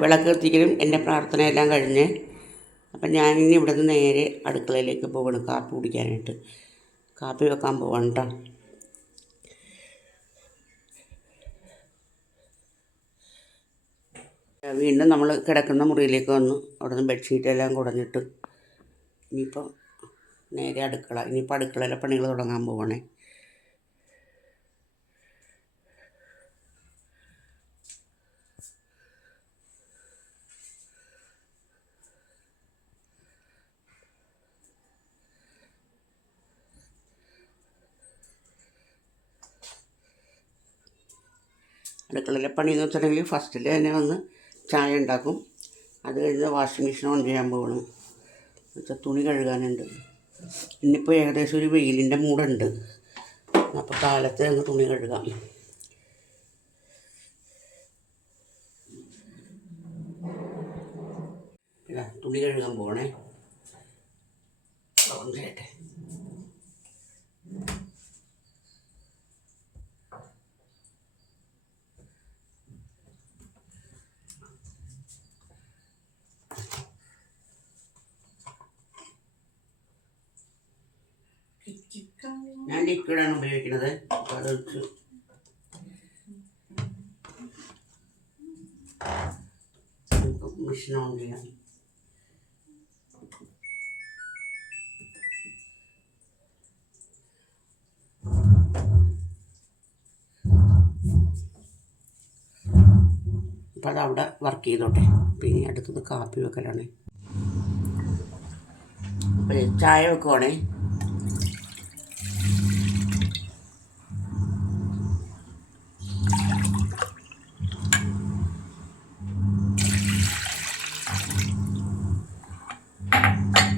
വിളക്ക് കത്തിക്കലും എൻ്റെ പ്രാർത്ഥനയെല്ലാം കഴിഞ്ഞ് അപ്പം ഞാനിനി ഇവിടെ നിന്ന് നേരെ അടുക്കളയിലേക്ക് പോകണം കാപ്പി കുടിക്കാനായിട്ട്. കാപ്പി വെക്കാൻ പോകണം കേട്ടോ. വീണ്ടും നമ്മൾ കിടക്കുന്ന മുറിയിലേക്ക് വന്നു. അവിടെ നിന്ന് ബെഡ്ഷീറ്റെല്ലാം കുടഞ്ഞിട്ട് ഇനിയിപ്പോൾ നേരെ അടുക്കള. ഇനിയിപ്പോൾ അടുക്കളയിലെ പണികൾ തുടങ്ങാൻ പോകണേ. അടുക്കളയിലെ പണി എന്ന് വെച്ചിട്ടുണ്ടെങ്കിൽ ഫസ്റ്റിൽ തന്നെ വന്ന് ചായ ഉണ്ടാക്കും. അത് കഴിഞ്ഞ് വാഷിംഗ് മെഷീൻ ഓൺ ചെയ്യാൻ പോകണം. എന്നുവെച്ചാൽ തുണി കഴുകാനുണ്ട്. ഇന്നിപ്പോൾ ഏകദേശം ഒരു വെയിലിൻ്റെ മൂടുണ്ട്. അപ്പോൾ കാലത്ത് അങ്ങ് തുണി കഴുകാം. തുണി കഴുകാൻ പോകണേ. കേട്ടെ ഞാൻ ലിക്വിഡാണ് ഉപയോഗിക്കുന്നത്. അപ്പോൾ അത് വെച്ച് മെഷീൻ ഓൺ ചെയ്യാം. അപ്പോൾ അതവിടെ വർക്ക് ചെയ്തോട്ടെ. പിന്നെ അടുത്തത് കാപ്പി വെക്കലാണ്. അപ്പോൾ ചായ വെക്കുവാണേ.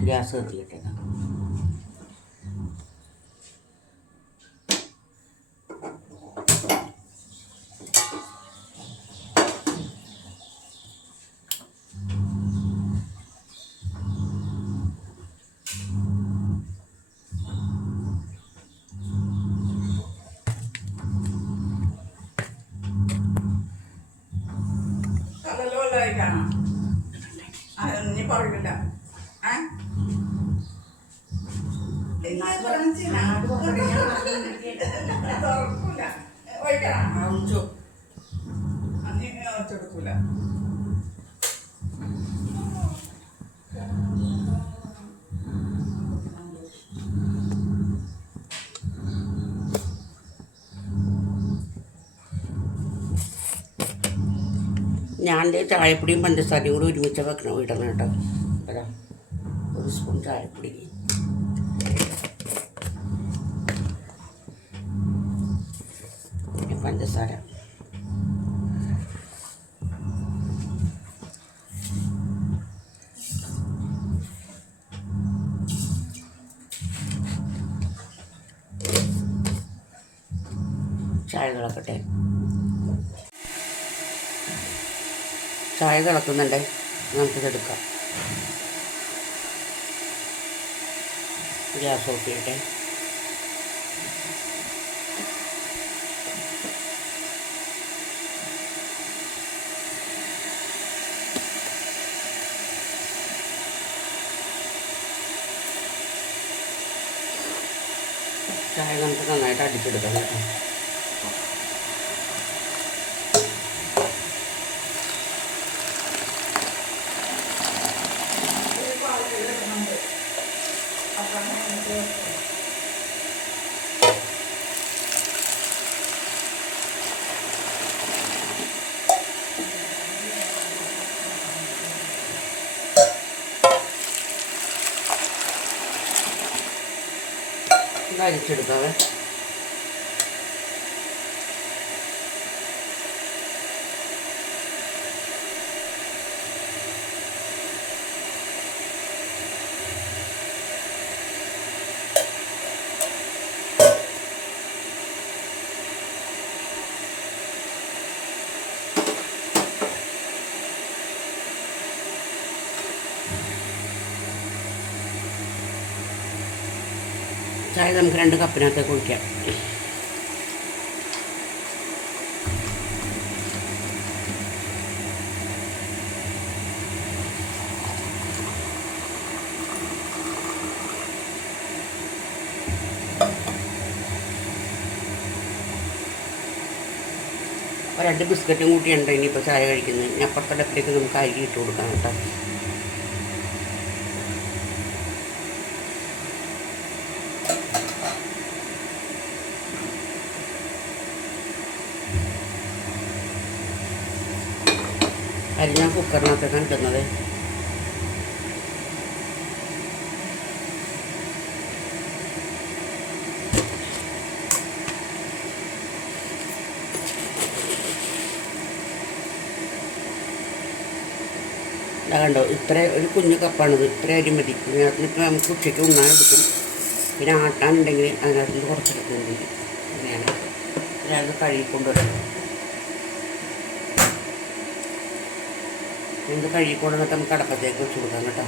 ഗ്യാസ് കത്തിക്കട്ടെ. അതൊന്നും പറയില്ല. കൊടുക്കൂല. ഞാൻ ചായപ്പൊടിയും പഞ്ചസാരയും കൂടി ഒരുമിച്ച് വെക്കണം ഇടണം കേട്ടോ. അതാ ഒരു സ്പൂൺ ചായപ്പൊടി, പഞ്ചസാര, ചായ തിളക്കട്ടെ. ചായ തിളക്കുന്നുണ്ട്, നമുക്കിതെടുക്കാം. ഗ്യാസ് ഓഫ് ചെയ്യട്ടെ. ചായ നമുക്ക് നന്നായിട്ട് അടിച്ചെടുക്കാം കേട്ടോ. അരിച്ചെടുക്കാവേ. ചായ നമുക്ക് 2 കപ്പിനകത്തേക്ക് ഒഴിക്കാം. 2 ബിസ്ക്കറ്റും കൂട്ടിയുണ്ട് ഇനിയിപ്പോൾ ചായ കഴിക്കുന്നത്. ഇനി അപ്പുറത്തെ ഡപ്പിലേക്ക് നമുക്ക് അരി ഇട്ട് കൊടുക്കാം കേട്ടോ. അരി ഞാൻ കുക്കറിനകത്തൊക്കെ ഇടുന്നത്. കണ്ടോ, ഇത്ര ഒരു കുഞ്ഞു കപ്പാണിത്. ഇത്ര അരി മതി. ഇതിനകത്തിപ്പോൾ നമുക്ക് ഉച്ചയ്ക്ക് ഉണ്ണാൻ എടുക്കും. പിന്നെ ആട്ടാനുണ്ടെങ്കിൽ അതിനകത്ത് കുറച്ചെടുക്കുന്നുണ്ട്. അങ്ങനെയാണ് ഇതിനകത്ത് കഴുകിക്കൊണ്ടുവരാം. ഇത് കഴുകിക്കൊണ്ടുവന്നിട്ട് നമുക്ക് അടപ്പത്തേക്ക് വെച്ച് കൊടുക്കാം കേട്ടോ.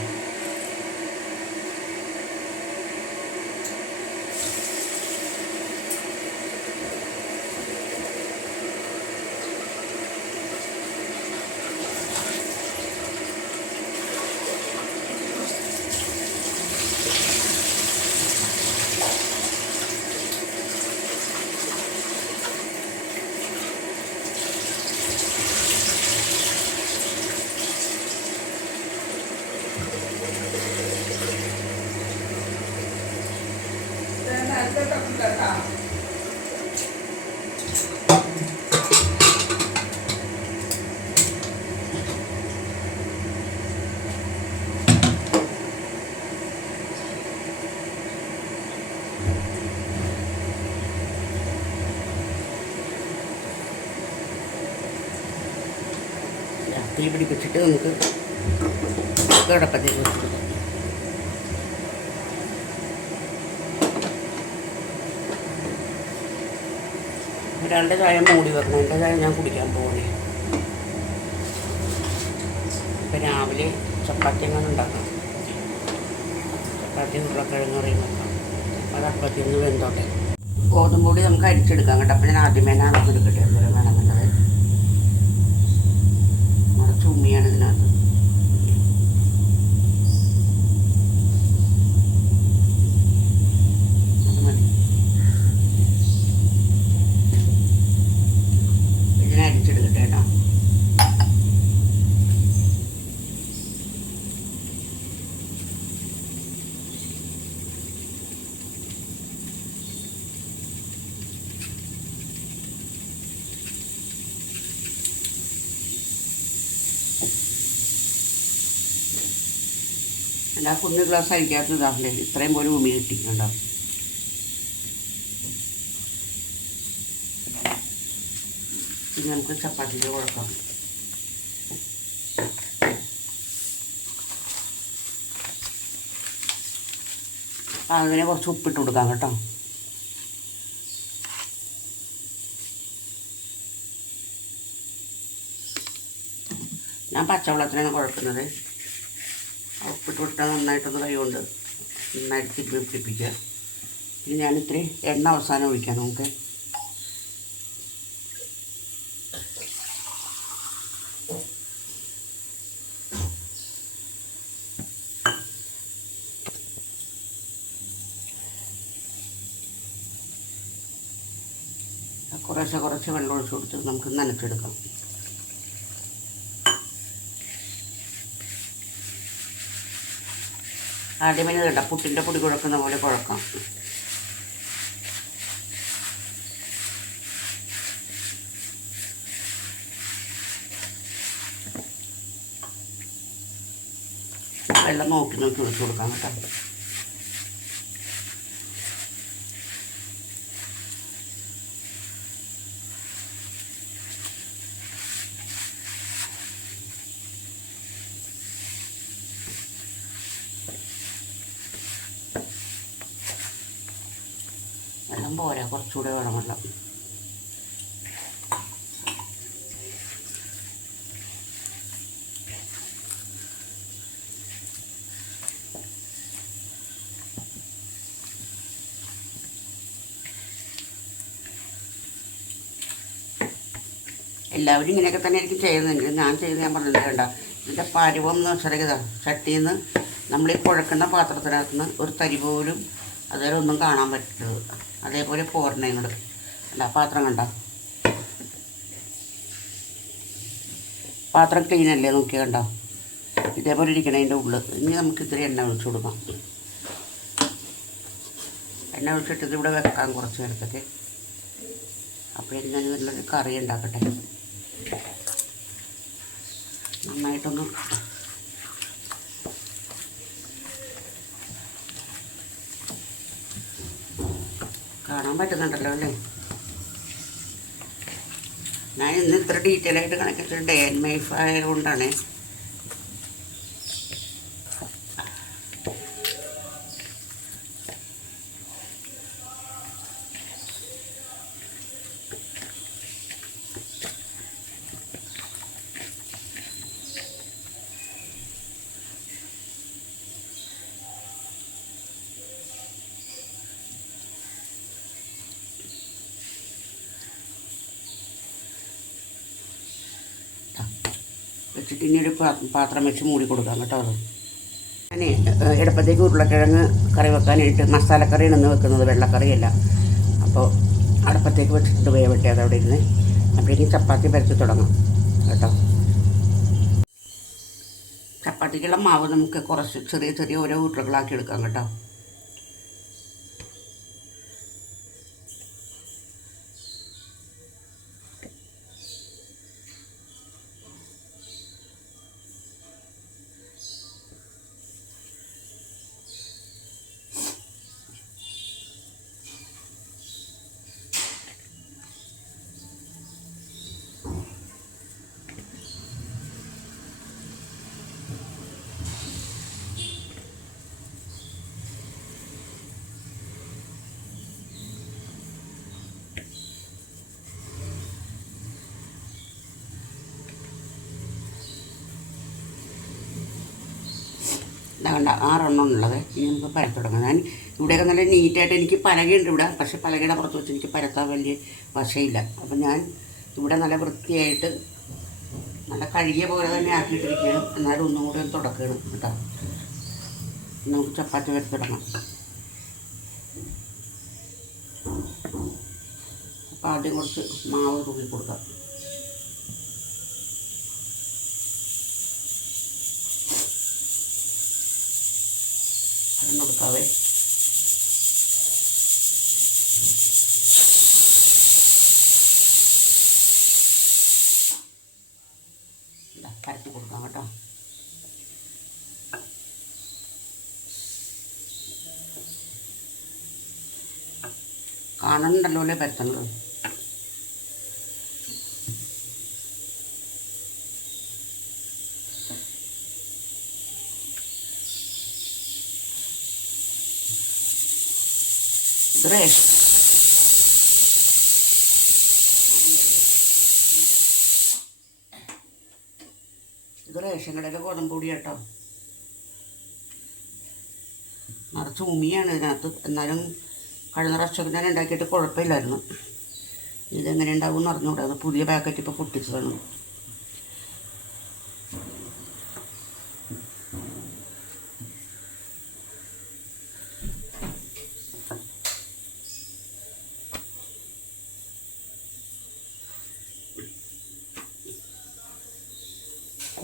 നേരത്തെ കേട്ടോ. തീ പിടിപ്പിച്ചിട്ട് നമുക്ക് അടപ്പത്തേക്ക് വെച്ച് കൊടുക്കാം. ഒരാളുടെ ചായ മൂടി വെക്കണം. എൻ്റെ ചായ ഞാൻ കുടിക്കാൻ പോകുന്നേ. ഇപ്പം രാവിലെ ചപ്പാത്തി എങ്ങനെ ഉണ്ടാക്കാം. ചപ്പാത്തി ഉരുളക്കിഴങ്ങ് കറിയും വെക്കാം. അത് അപ്പത്തിൽ നിന്ന് വെന്തോട്ടെ. ഗോതമ്പ് പൊടി നമുക്ക് അരിച്ചെടുക്കാം കേട്ടോ. അപ്പം ഞാൻ ആദ്യമേ അളന്നെടുക്കട്ടെ. എന്തോരം വേണമെന്നുള്ളത്. നമ്മുടെ ചുമ്മിയാണ് ഇതിനകത്ത്. അരിച്ചെടുക്കട്ടെ കേട്ടോ. എല്ലാ കുഞ്ഞു ഗ്ലാസ് അരിക്കാത്തതാണല്ലേ. ഇത്രയും പോലെ ഉമി കിട്ടി കണ്ടോ. പിന്നെ നമുക്ക് ചപ്പാത്തിക്ക് കുഴക്കാം. അതിനെ കുറച്ച് ഉപ്പിട്ട് കൊടുക്കാം കേട്ടോ. ഞാൻ പച്ചവെള്ളത്തിനാണ് കുഴക്കുന്നത്. ഉപ്പിട്ട് കൊടുത്താൽ നന്നായിട്ടൊന്ന് കൈ കൊണ്ട് നന്നായിട്ട് തിരുമ്പി പിടിപ്പിക്കുക. പിന്നെ ഞാനിത്തിരി എണ്ണ അവസാനം ഒഴിക്കാം നമുക്ക്. കുറച്ച് വെള്ളം ഒഴിച്ച് കൊടുത്ത് നമുക്ക് നനച്ചെടുക്കാം. ആദ്യമേ കേട്ടോ പുട്ടിൻ്റെ പൊടി കുഴക്കുന്ന പോലെ കുഴക്കാം. വെള്ളം നോക്കി ഒഴിച്ച് കൊടുക്കാം കേട്ടോ. വെള്ളം പോരാ, കുറച്ചുകൂടെ വേണം വെള്ളം. എല്ലാവരും ഇങ്ങനെയൊക്കെ തന്നെ ആയിരിക്കും ചെയ്യുന്നത്. ഞാൻ ചെയ്ത് ഞാൻ പറഞ്ഞില്ല കേട്ടോ. ഇതിൻ്റെ പരുവം എന്ന് വെച്ചാൽ ചട്ടിയിൽ നിന്ന് നമ്മൾ ഈ കുഴക്കുന്ന പാത്രത്തിനകത്ത് നിന്ന് ഒരു തരി പോലും അതുവരെ ഒന്നും കാണാൻ പറ്റരുത്. അതേപോലെ പോരണേ ഇങ്ങോട്ട് അല്ല പാത്രം കണ്ട പാത്രം ക്ലീൻ അല്ലേ, നോക്കി കണ്ടോ, ഇതേപോലെ ഇരിക്കണം അതിൻ്റെ ഉള്ളിൽ. ഇനി നമുക്ക് ഇത്തിരി എണ്ണ ഒഴിച്ചു കൊടുക്കാം. എണ്ണ ഒഴിച്ചിട്ട് ഇതിവിടെ വെക്കാം കുറച്ച് നേരത്തേക്ക്. അപ്പോൾ ഞാൻ നല്ലൊരു കറി ഉണ്ടാക്കട്ടെ. നന്നായിട്ടൊന്ന് കാണാൻ പറ്റുന്നുണ്ടല്ലോ അല്ലേ. ഞാൻ ഇന്ന് ഇത്ര ഡീറ്റെയിൽ ആയിട്ട് കണക്കിട്ട് ഡേ ആൻഡ് മൈ ലൈഫ് ആയതുകൊണ്ടാണ്. വെച്ചിട്ട് ഇനി ഒരു പാത്രം വെച്ച് മൂടി കൊടുക്കാം കേട്ടോ. അത് ഞാൻ എളുപ്പത്തേക്ക് ഉരുളക്കിഴങ്ങ് കറി വെക്കാനായിട്ട് മസാലക്കറിയാണ് ഇന്ന് വെക്കുന്നത്, വെള്ളക്കറിയല്ല. അപ്പോൾ അടുപ്പത്തേക്ക് വെച്ചിട്ട് വേവട്ടെ അതവിടെ ഇരുന്ന്. അപ്പോഴേക്കും ചപ്പാത്തി പരത്തി തുടങ്ങാം കേട്ടോ. ചപ്പാത്തിക്കുള്ള മാവ് നമുക്ക് കുറച്ച് ചെറിയ ചെറിയ ഓരോ ഉരുളകളാക്കി എടുക്കാം കേട്ടോ. വേണ്ട 6 ഉള്ളത്. ഇനി നമുക്ക് പരത്തി തുടങ്ങാം. ഞാൻ ഇവിടെയൊക്കെ നല്ല നീറ്റായിട്ട് എനിക്ക് പലകയുണ്ട് ഇവിടെ, പക്ഷേ പലകയുടെ പുറത്ത് വെച്ച് എനിക്ക് പരത്താൻ വലിയ വശയില്ല. അപ്പം ഞാൻ ഇവിടെ നല്ല വൃത്തിയായിട്ട് നല്ല കഴുകിയ പോലെ തന്നെ ആക്കിയിട്ടിരിക്കുകയാണ്. എന്നാലും ഒന്നും കൂടെ ഒന്ന് തുടക്കുകയാണ് കേട്ടോ. നമുക്ക് ചപ്പാത്തി പരത്തി തുടങ്ങാം. അപ്പോൾ ആദ്യം കുറച്ച് മാവ് തൂക്കി കൊടുക്കാം. കൊടുക്കാവേ. പരത്തി കൊടുക്കാം കേട്ടോ. കാണുന്നുണ്ടല്ലോ അല്ലേ പരത്തുന്നത്. ഇത് റേഷൻ കടയിലെ ഗോതമ്പ് പൊടി കേട്ടോ. നിറച്ച് ഉമിയാണ് ഇതിനകത്ത്. എന്നാലും കഴിഞ്ഞ പ്രാവശ്യമൊക്കെ ഞാൻ ഉണ്ടാക്കിയിട്ട് കുഴപ്പമില്ലായിരുന്നു. ഇതെങ്ങനെ ഉണ്ടാവും എന്ന് അറിഞ്ഞുകൂടാ. അത് പുതിയ പാക്കറ്റ് ഇപ്പോൾ പൊട്ടിച്ചതാണ്.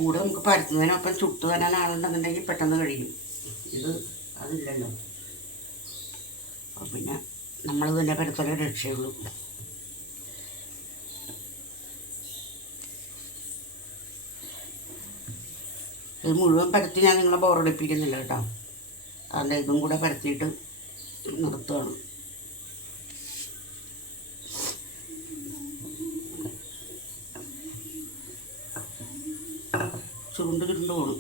കൂടെ നമുക്ക് പരത്തുന്നതിനൊപ്പം ചുട്ട് തന്നെ ആളുണ്ടെന്നുണ്ടെങ്കിൽ പെട്ടെന്ന് കഴിയും. ഇത് അതില്ലല്ലോ. അപ്പോൾ പിന്നെ നമ്മൾ തന്നെ പരത്തലേ രക്ഷയുള്ളൂ. ഇത് മുഴുവൻ പരത്തി ഞാൻ നിങ്ങളെ ബോറടിപ്പിക്കുന്നില്ല കേട്ടോ. അതിൻ്റെ ഇതും കൂടെ പരത്തിയിട്ട് നിർത്തുകയാണ്. ചുരുണ്ട് ചുരുണ്ട് പോകണം.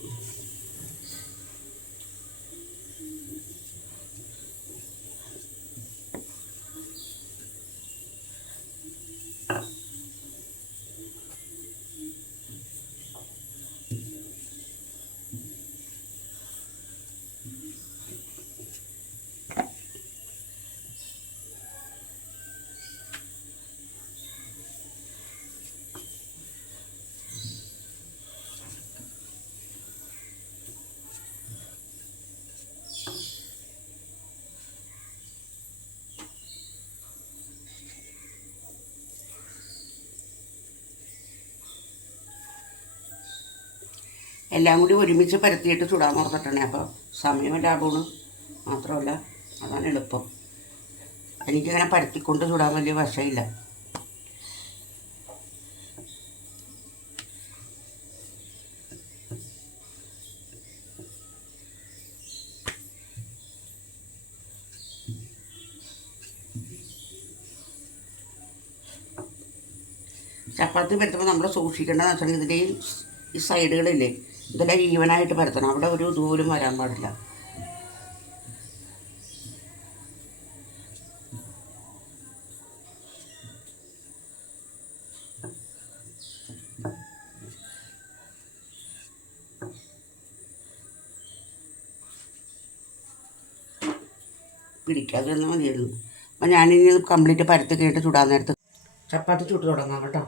എല്ലാം കൂടി ഒരുമിച്ച് പരത്തിയിട്ട് ചുടാൻ ഓർത്തിട്ടാണ്. അപ്പോൾ സമയം ലാഭമാണ്, മാത്രമല്ല അതാണ് എളുപ്പം. എനിക്കിങ്ങനെ പരത്തിക്കൊണ്ട് ചുടാൻ വലിയ വശമില്ല. ചപ്പാത്തി പരത്തുമ്പോൾ നമ്മൾ സൂക്ഷിക്കേണ്ടതെന്ന് വെച്ചാൽ ഇതിൻ്റെ ഈ സൈഡുകളില്ലേ, ഇതെല്ലാം ഈവനായിട്ട് പരത്തണം. അവിടെ ഒരു ദൂരം വരാൻ പാടില്ല. പിടിക്കാതെ തന്നെ മതിയായിരുന്നു. അപ്പം ഞാനിനി കംപ്ലീറ്റ് പരത്തി കഴിഞ്ഞിട്ട് ചുടാൻ നേരത്ത് ചപ്പാത്തി ചുട്ട് തുടങ്ങാം കേട്ടോ.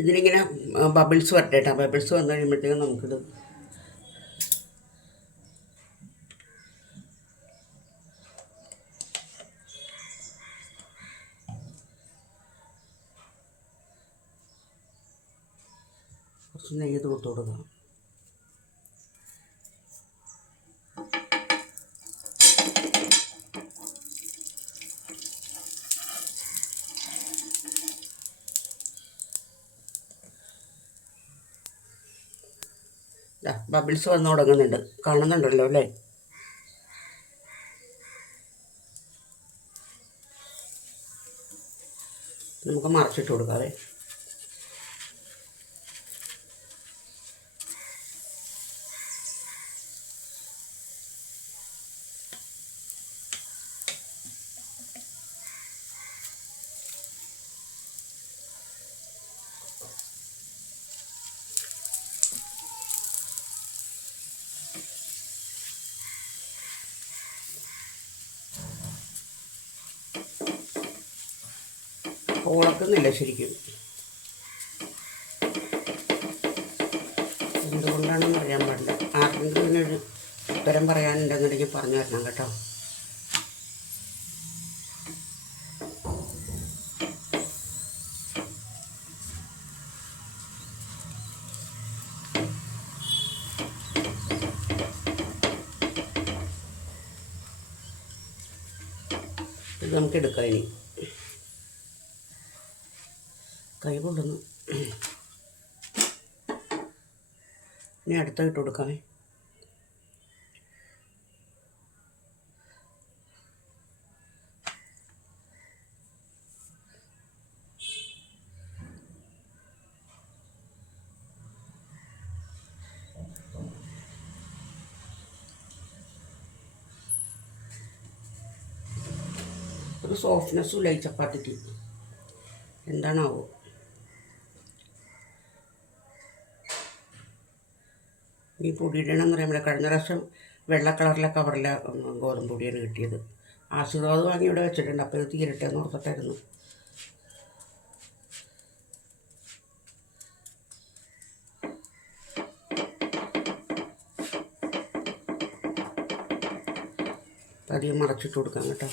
ഇതിലിങ്ങനെ ബബിൾസ് വരട്ടെ കേട്ടോ. ബബിൾസ് വന്നു കഴിയുമ്പോഴത്തേക്കും നമുക്കിത് കുറച്ച് നെയ്യ് തൂത്ത് കൊടുക്കാം. ബബിൾസ് വന്ന് തുടങ്ങുന്നുണ്ട്, കാണുന്നുണ്ടല്ലോ അല്ലേ? നമുക്ക് മറച്ചിട്ട് കൊടുക്കാവേ. ഓളക്കുന്നില്ല ശരിക്കും, എന്തുകൊണ്ടാണെന്ന് അറിയാൻ പാടില്ല. ആർക്കെങ്കിലും ഇതിനൊരു ഉത്തരം പറയാനുണ്ടെന്നുണ്ടെങ്കിൽ പറഞ്ഞു തരണം കേട്ടോ. ഇത് നമുക്ക് എടുക്കാം. കൈ കൊള്ളുന്നു. ഇനി അടുത്ത ഇട്ട് കൊടുക്കാമേ. ഒരു സോഫ്റ്റ്നെസ്സും ഇല്ല ഈ ചപ്പാത്തിക്ക്, എന്താണാവോ. ഈ പൊടിയിടണമെന്ന് പറയുമ്പോൾ കഴിഞ്ഞ പ്രാവശ്യം വെള്ള കളറിലെ കവറിലെ ഗോതമ്പ് പൊടിയാണ് കിട്ടിയത്. ആശീർവാദ് വാങ്ങി ഇവിടെ വെച്ചിട്ടുണ്ട്. അപ്പോൾ ഇത് തീരട്ടെ എന്ന് ഓർത്തിട്ടായിരുന്നു. അധികം മറച്ചിട്ട് കൊടുക്കാം കേട്ടോ.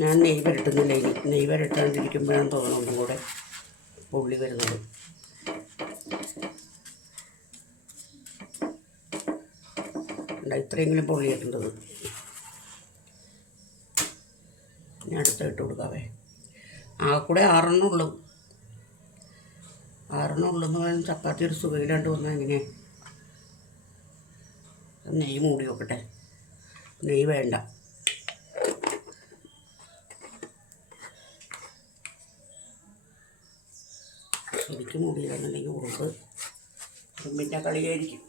ഞാൻ നെയ്യ് വരട്ടുന്നില്ല. ഇനി നെയ്യ് വരട്ടാണ്ടിരിക്കുമ്പോഴാണ് തോന്നുന്നു ഒന്നും കൂടെ പൊള്ളി വരുന്നത്. ഇത്രയെങ്കിലും പൊള്ളിയിട്ടുണ്ടത്. ഇനി അടുത്ത ഇട്ട് കൊടുക്കാവേ. കൂടെ 6 ഉള്ളൂ എന്ന് പറഞ്ഞാൽ ചപ്പാത്തി ഒരു സുഖയിലാണ്ട് വന്നാൽ എങ്ങനെ നെയ്യ് മൂടി വെക്കട്ടെ. നെയ്യ് വേണ്ട. ശരിക്കും മൂടിയില്ലെന്നുണ്ടെങ്കിൽ ഉറുമ്പ് ഉറുമ്പിൻ്റെ കളിയായിരിക്കും.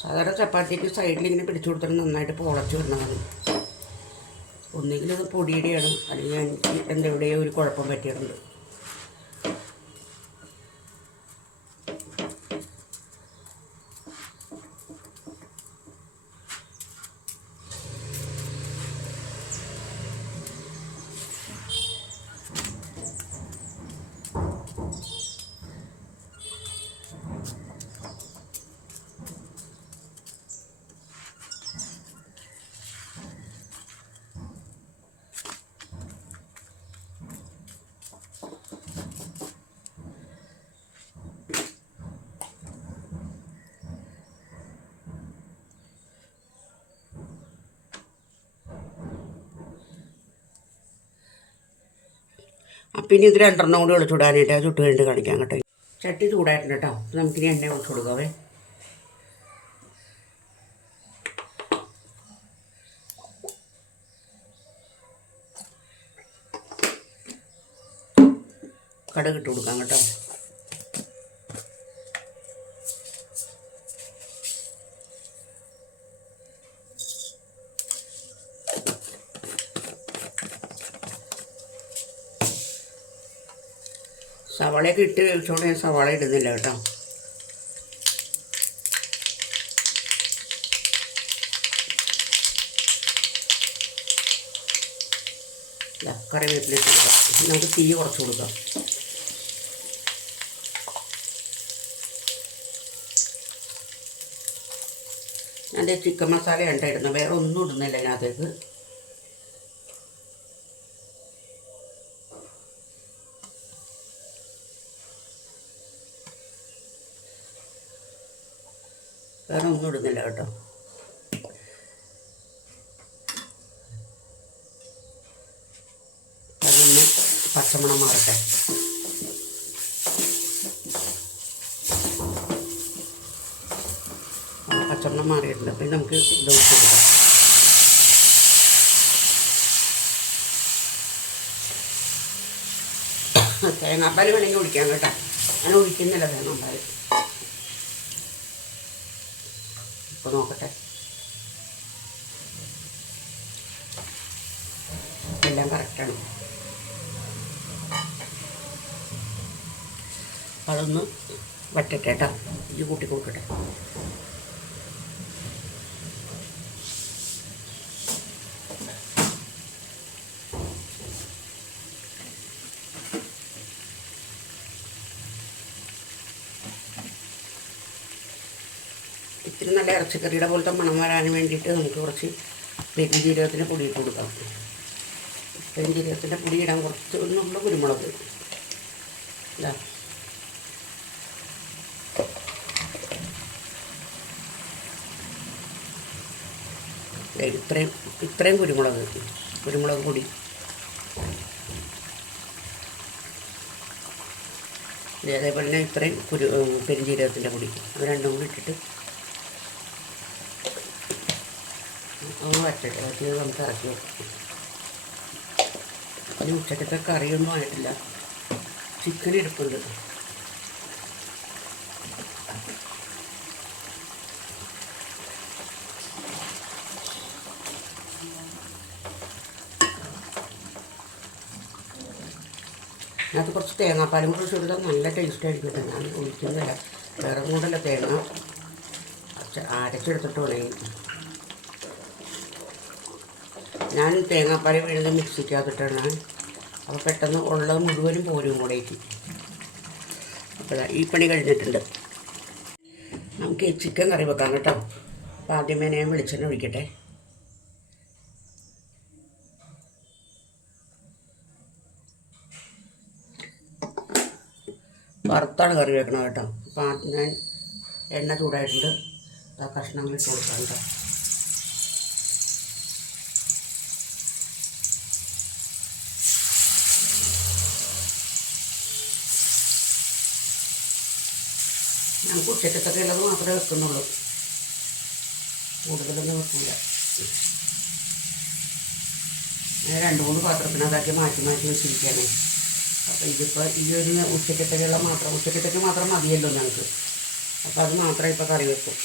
സാധാരണ ചപ്പാത്തിക്ക് സൈഡിൽ ഇങ്ങനെ പിടിച്ചു കൊടുത്താൽ നന്നായിട്ട് പൊളച്ച് വരുന്നതാണ്. ഒന്നുകിൽ ഇത് പൊടിയുടെയാണ്, അല്ലെങ്കിൽ എനിക്ക് എന്തെവിടെയോ ഒരു കുഴപ്പം പറ്റിയിട്ടുണ്ട്. അപ്പം ഇനി ഇത് 2 കൂടി ഒളിച്ചുവിടാനായിട്ട് ചുട്ട് കഴിഞ്ഞിട്ട് കാണിക്കാം കേട്ടോ. ചട്ടി ചൂടായിട്ടുണ്ട് കേട്ടോ. നമുക്കിനി എണ്ണ ഒഴിച്ചു കൊടുക്കാവേ. കടുക് ഇട്ട് കൊടുക്കാം കേട്ടോ. സവാളയൊക്കെ ഇട്ട് കഴിച്ചോണ്ട് ഞാൻ സവാള ഇടുന്നില്ല കേട്ടോ. കറിവേപ്പിലേക്ക് കൊടുക്കാം. നമുക്ക് തീ കുറച്ച് കൊടുക്കാം. ഞാൻ ചിക്കൻ മസാലയാണ് ഇടുന്നത്, വേറെ ഒന്നും ഇടുന്നില്ല അതിനകത്തേക്ക്. വേറെ ഒന്നും ഇടുന്നില്ല കേട്ടോ. അതൊന്ന് പച്ചമണം മാറട്ടെ. പച്ചമണം മാറിയിട്ടുണ്ട്. അപ്പം നമുക്ക് ഇത് ഒഴിച്ച് കൊടുക്കാം. തേങ്ങാപ്പാൽ വേണമെങ്കിൽ ഒഴിക്കാം കേട്ടോ. ഞാൻ ഒഴിക്കുന്നില്ല തേങ്ങാപ്പാൽ. ഇപ്പോൾ നോക്കട്ടെ. എല്ലാം കറക്റ്റാണ്. അതൊന്ന് വറ്റട്ടെ കേട്ടോ. ഈ കൂട്ടി കൊടുക്കട്ടെ. ഇത്തിരി നല്ല ഇറച്ചിക്കറിയുടെ പോലത്തെ മണം വരാൻ വേണ്ടിയിട്ട് നമുക്ക് കുറച്ച് പെരുംജീരകത്തിൻ്റെ പൊടി ഇട്ട് കൊടുക്കാം. പെരുംജീരകത്തിൻ്റെ പൊടി ഇടാൻ കുറച്ച് ഒന്നുള്ള കുരുമുളക് ഇതാ. ഇത്രയും കുരുമുളക് പൊടി. അതേപോലെ തന്നെ ഇത്രയും പെരുംജീരകത്തിൻ്റെ പൊടി. അത് രണ്ടും കൂടി ഇട്ടിട്ട് ഒന്ന് വറ്റട്ടെ. വറ്റിയത് നമുക്ക് ഇറക്കി വെക്കാം. ഇനി ഉച്ചക്കത്തെ കറിയൊന്നും ആയിട്ടില്ല. ചിക്കൻ ഇരിപ്പുണ്ട്. അതിനകത്ത് കുറച്ച് തേങ്ങാപ്പാലും കൂടി കൊടുത്താൽ നല്ല ടേസ്റ്റ് ആയിരിക്കും കേട്ടോ. ഞാൻ ഒഴിക്കുന്നില്ല, വേറെ കൊണ്ടല്ല, തേങ്ങ അരച്ചെടുത്തിട്ട് വേണമെങ്കിൽ. ഞാൻ തേങ്ങാപ്പാൽ വീഴുന്നത് മിക്സിക്കകത്തിട്ടാണ് അപ്പോൾ പെട്ടെന്ന് ഉള്ളത് മുഴുവനും പോരും കൂടേക്ക്. അപ്പോൾ ഈ പണി കഴിഞ്ഞിട്ടുണ്ട്. നമുക്ക് ചിക്കൻ കറി വെക്കാം കേട്ടോ. അപ്പോൾ ആദ്യമേ ഞാൻ വെളിച്ചെണ്ണ ഒഴിക്കട്ടെ. വറുത്താണ് കറി വെക്കണം കേട്ടോ. അപ്പോൾ ഞാൻ എണ്ണ ചൂടായിട്ടുണ്ട്. ആ കഷ്ണങ്ങൾ ഇട്ട് കൊടുക്കാം കേട്ടോ. ഞങ്ങൾക്ക് ഉച്ചക്കത്തൊക്കെ ഉള്ളത് മാത്രമേ വെക്കുന്നുള്ളൂ, കൂടുതലൊന്നും വെക്കില്ല. ഞാൻ 2-3 പാത്രത്തിനകത്താക്കി മാറ്റി വെച്ചിരിക്കുകയാണ്. അപ്പോൾ ഇതിപ്പോൾ ഈ ഒരു ഉച്ചക്കത്തേക്ക് മാത്രം മതിയല്ലോ ഞങ്ങൾക്ക്. അപ്പോൾ അത് മാത്രമേ ഇപ്പോൾ കറി വെക്കും.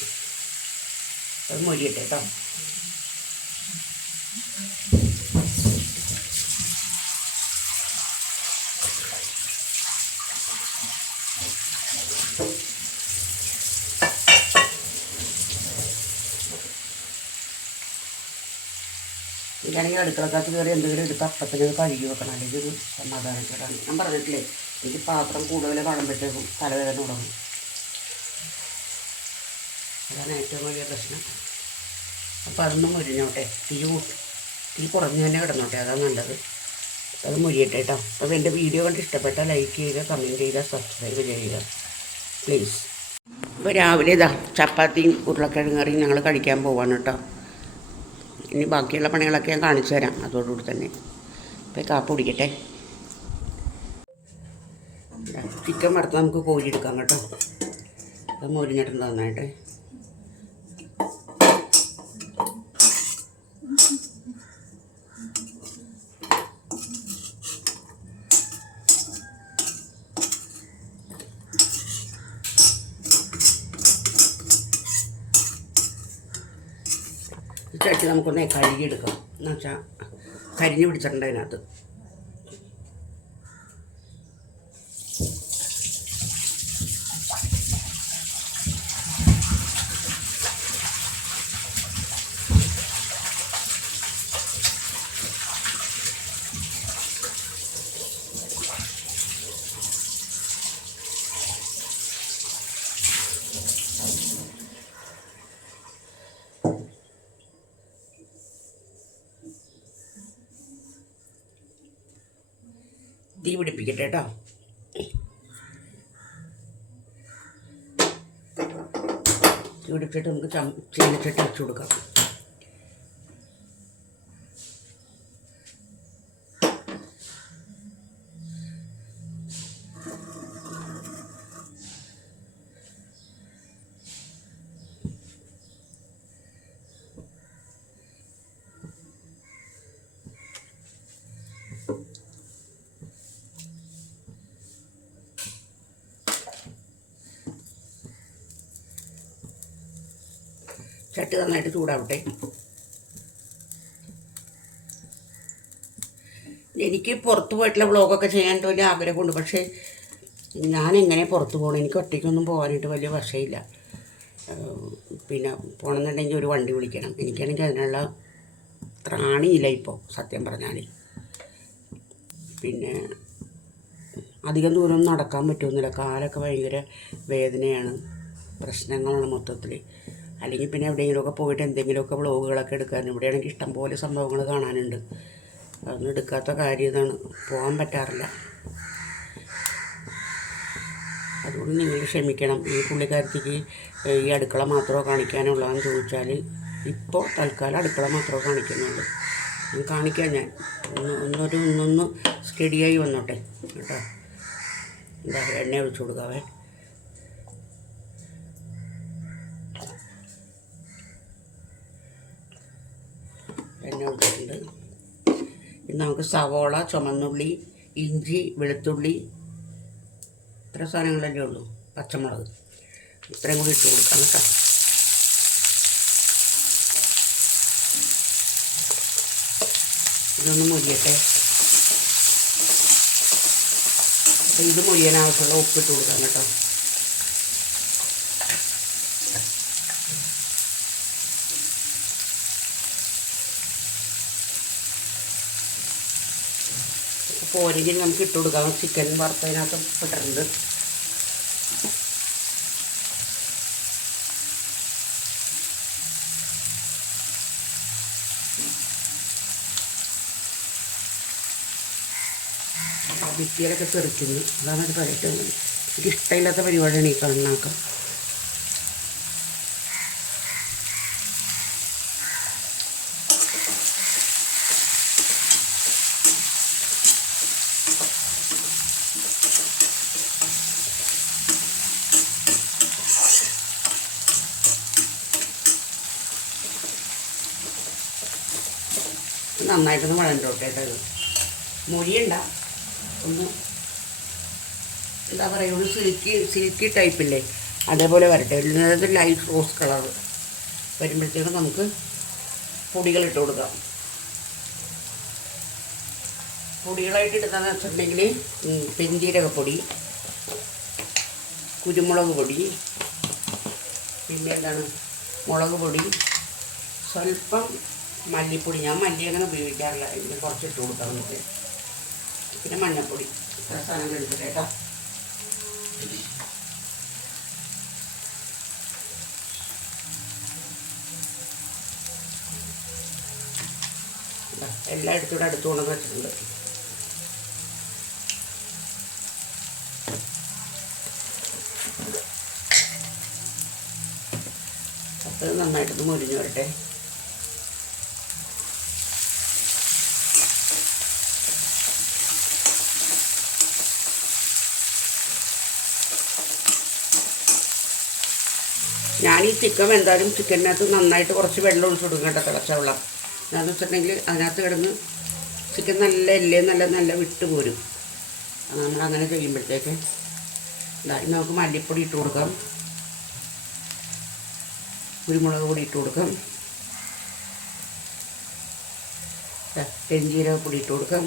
അത് മൊരിയട്ടെ കേട്ടോ. ഇതാണെങ്കിൽ അടുക്കളക്കകത്ത് കയറി എന്തെങ്കിലും എടുത്ത് അപ്പത്തിന് കഴുകി വെക്കണം, അല്ലെങ്കിൽ ഒരു സമാധാനക്കേടാണ്. ഞാൻ പറഞ്ഞിട്ടില്ലേ, എനിക്ക് പാത്രം കൂടുതൽ കാണുമ്പോഴത്തേക്കും തലവേദന തുടങ്ങും. അതാണ് ഏറ്റവും വലിയ പ്രശ്നം. അപ്പോൾ അതൊന്നും മുരിഞ്ഞോട്ടെ, തീ കുറഞ്ഞ് തന്നെ കിടന്നോട്ടെ, അതാണ് നല്ലത്. അത് മുരിയട്ടെ കേട്ടോ. അപ്പോൾ എൻ്റെ വീഡിയോ കണ്ട് ഇഷ്ടപ്പെട്ടാൽ ലൈക്ക് ചെയ്യുക, കമൻറ്റ് ചെയ്യുക, സബ്സ്ക്രൈബ് ചെയ്യുക പ്ലീസ്. അപ്പോൾ രാവിലെ ചപ്പാത്തിയും ഉരുളക്കിഴങ്ങ് കറിയും ഞങ്ങൾ കഴിക്കാൻ പോവാണ് കേട്ടോ. ഇനി ബാക്കിയുള്ള പണികളൊക്കെ ഞാൻ കാണിച്ചു തരാം അതോടുകൂടി തന്നെ. അപ്പോൾ കാപ്പി കുടിക്കട്ടെ. ചിക്കൻ വറുത്ത് നമുക്ക് കോരിയെടുക്കാം കേട്ടോ. അത് മൊരിഞ്ഞിട്ടുണ്ട് നന്നായിട്ട്. ചട്ടി നമുക്കൊന്ന് കഴുകിയെടുക്കാം, എന്ന് വെച്ചാൽ കരിഞ്ഞ് പിടിച്ചിട്ടുണ്ട് അതിനകത്ത്. തീ പിടിപ്പിക്കട്ടെ കേട്ടോ. തീ പിടിപ്പിച്ചിട്ട് നമുക്ക് ചീനച്ചട്ടി വെച്ച് കൊടുക്കാം. ചട്ടി നന്നായിട്ട് ചൂടാവട്ടെ. എനിക്ക് പുറത്ത് പോയിട്ടുള്ള വ്ളോഗൊക്കെ ചെയ്യാൻ വലിയ ആഗ്രഹമുണ്ട്, പക്ഷേ ഞാൻ എങ്ങനെ പുറത്ത് പോകണം? എനിക്ക് ഒറ്റയ്ക്കൊന്നും പോകാനായിട്ട് വലിയ വശമില്ല. പിന്നെ പോകണമെന്നുണ്ടെങ്കിൽ ഒരു വണ്ടി വിളിക്കണം. എനിക്കാണെങ്കിൽ അതിനുള്ള ത്രാണിയില്ല ഇപ്പോൾ സത്യം പറഞ്ഞാൽ. പിന്നെ അധികം ദൂരം നടക്കാൻ പറ്റുമെന്നില്ല, കാലൊക്കെ ഭയങ്കര വേദനയാണ്, പ്രശ്നങ്ങളാണ് മൊത്തത്തിൽ. അല്ലെങ്കിൽ പിന്നെ എവിടെയെങ്കിലുമൊക്കെ പോയിട്ട് എന്തെങ്കിലുമൊക്കെ വ്ളോഗുകളൊക്കെ എടുക്കാൻ, ഇവിടെയാണെങ്കിൽ ഇഷ്ടംപോലെ സംഭവങ്ങൾ കാണാനുണ്ട്. അതൊന്നും എടുക്കാത്ത കാര്യം ഇതാണ്, പോകാൻ പറ്റാറില്ല. അതുകൊണ്ട് നിങ്ങൾ ക്ഷമിക്കണം. ഈ പുള്ളിക്കാരത്തിക്ക് ഈ അടുക്കള മാത്രമോ കാണിക്കാനുള്ളതെന്ന് ചോദിച്ചാൽ ഇപ്പോൾ തൽക്കാലം അടുക്കള മാത്രമേ കാണിക്കുന്നുള്ളൂ. കാണിക്കാം ഞാൻ. ഒന്നൊന്ന് സ്റ്റഡിയായി വന്നോട്ടെ കേട്ടോ. എന്താ എണ്ണ ഒഴിച്ചു കൊടുക്കാവേ. എണ്ണ ഒഴിച്ചിട്ടുണ്ട്. ഇനി നമുക്ക് സവോള, ചുമന്നുള്ളി, ഇഞ്ചി, വെളുത്തുള്ളി, ഇത്ര സാധനങ്ങളല്ലേ ഉള്ളൂ, പച്ചമുളക്, ഇത്രയും കൂടി ഇട്ട് കൊടുക്കാം കേട്ടോ. ഇതൊന്ന് മുരിയട്ടെ. അപ്പോൾ ഇത് മുരിയാൻ ആവശ്യമുള്ള ഉപ്പിട്ട് കൊടുക്കാം കേട്ടോ. പോരെങ്കിൽ നമുക്ക് ഇട്ട് കൊടുക്കാം. ചിക്കൻ വറുത്തതിനകത്ത് ഇട്ടിട്ടുണ്ട്. ഭിത്തിയിലൊക്കെ തെറിക്കുന്നു. അതാണ് അത് പറയട്ടെ. എനിക്ക് ഇഷ്ടമില്ലാത്ത പരിപാടിയാണ് ഈ കണ്ണാക്ക. നന്നായിട്ടൊന്ന് വഴണ്ടോട്ടേട്ടോ. ഇത് മൊഴിയണ്ട, ഒന്ന് എന്താ പറയുക, ഒരു സിൽക്കി ടൈപ്പില്ലേ അതേപോലെ വരട്ടെ. അതായത് ലൈറ്റ് റോസ് കളർ വരുമ്പോഴത്തേക്കും നമുക്ക് പൊടികൾ ഇട്ട് കൊടുക്കാം. പൊടികളായിട്ട് ഇടുന്നതെന്ന് വെച്ചിട്ടുണ്ടെങ്കിൽ പെരുംജീരകപ്പൊടി, കുരുമുളക് പൊടി, പിന്നെ എന്താണ് മുളക് പൊടി, സ്വല്പം മല്ലിപ്പൊടി. ഞാൻ മല്ലി അങ്ങനെ ഉപയോഗിക്കാറില്ല, ഇതിന് കുറച്ചിട്ട് കൊടുക്കാം നമുക്ക്. പിന്നെ മഞ്ഞൾപ്പൊടി. ഇത്ര സാധനങ്ങൾ എടുത്തിട്ട് കേട്ടോ. എല്ലാം എടുത്തിവിടെ അടുത്ത് കൊണ്ടുവന്ന് വെച്ചിട്ടുണ്ട്. അപ്പോൾ നന്നായിട്ടൊന്ന് മുരിഞ്ഞ് വരട്ടെ. ഞാൻ ഈ ചിക്കൻ എന്തായാലും ചിക്കനകത്ത് നന്നായിട്ട് കുറച്ച് വെള്ളം ഒഴിച്ച് കൊടുക്കും കേട്ടോ, തിളച്ച വെള്ളം. എന്താണെന്ന് വെച്ചിട്ടുണ്ടെങ്കിൽ അതിനകത്ത് കിടന്ന് ചിക്കൻ നല്ല എല്ലേ നല്ല വിട്ട് പോരും. നമ്മളങ്ങനെ ചെയ്യുമ്പോഴത്തേക്ക് ഇനി നമുക്ക് മല്ലിപ്പൊടി ഇട്ട് കൊടുക്കാം, കുരുമുളക് പൊടി ഇട്ട് കൊടുക്കാം, പെരുംജീരകപ്പൊടി ഇട്ട് കൊടുക്കാം,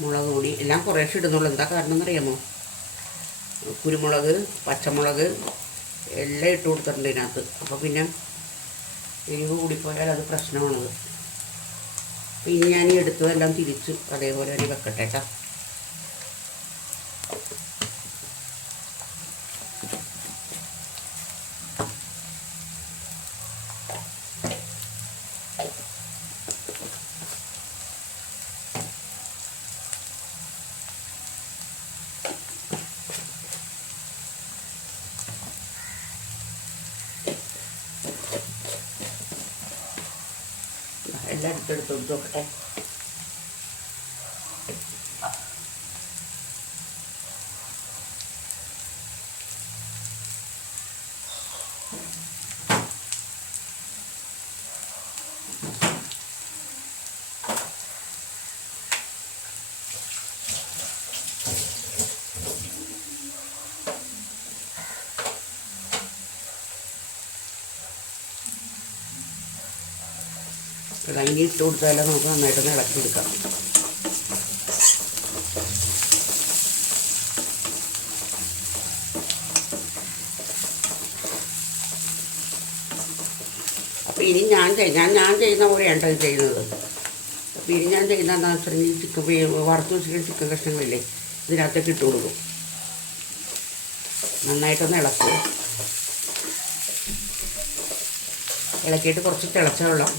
മുളക് പൊടി എല്ലാം കുറേശ്ശെ ഇടുന്നുള്ളൂ. എന്താ കാരണം എന്നറിയാമോ? കുരുമുളക്, പച്ചമുളക് എല്ലാം ഇട്ട് കൊടുത്തിട്ടുണ്ട് ഇതിനകത്ത്. അപ്പോൾ പിന്നെ എരിവ് കൂടിപ്പോയാൽ അത് പ്രശ്നമാണത്. പിന്നെ ഞാൻ ഈ എടുത്തതെല്ലാം തിരിച്ച് അതേപോലെ തന്നെ വെക്കട്ടെ കേട്ടോ. എല്ലാം എടുത്തെടുത്ത് നോക്കട്ടെ. ഇനി ഇട്ട് കൊടുത്താലും നമുക്ക് നന്നായിട്ടൊന്ന് ഇളക്കിയെടുക്കാം. അപ്പോൾ ഇനി ഞാൻ ചെയ്യുന്ന പോലെയാണ് ഇത് ചെയ്യുന്നത്. അപ്പോൾ ഇനി ഞാൻ ചെയ്യുന്ന എന്താണെന്ന് വെച്ചിട്ടുണ്ടെങ്കിൽ ചിക്കൻ വറുത്ത് വെച്ചിട്ട് ചിക്കൻ കഷ്ണങ്ങളില്ലേ ഇതിനകത്തേക്ക് ഇട്ട് കൊടുക്കും. നന്നായിട്ടൊന്ന് ഇളക്കിയിട്ട് കുറച്ച് തിളച്ച വെള്ളം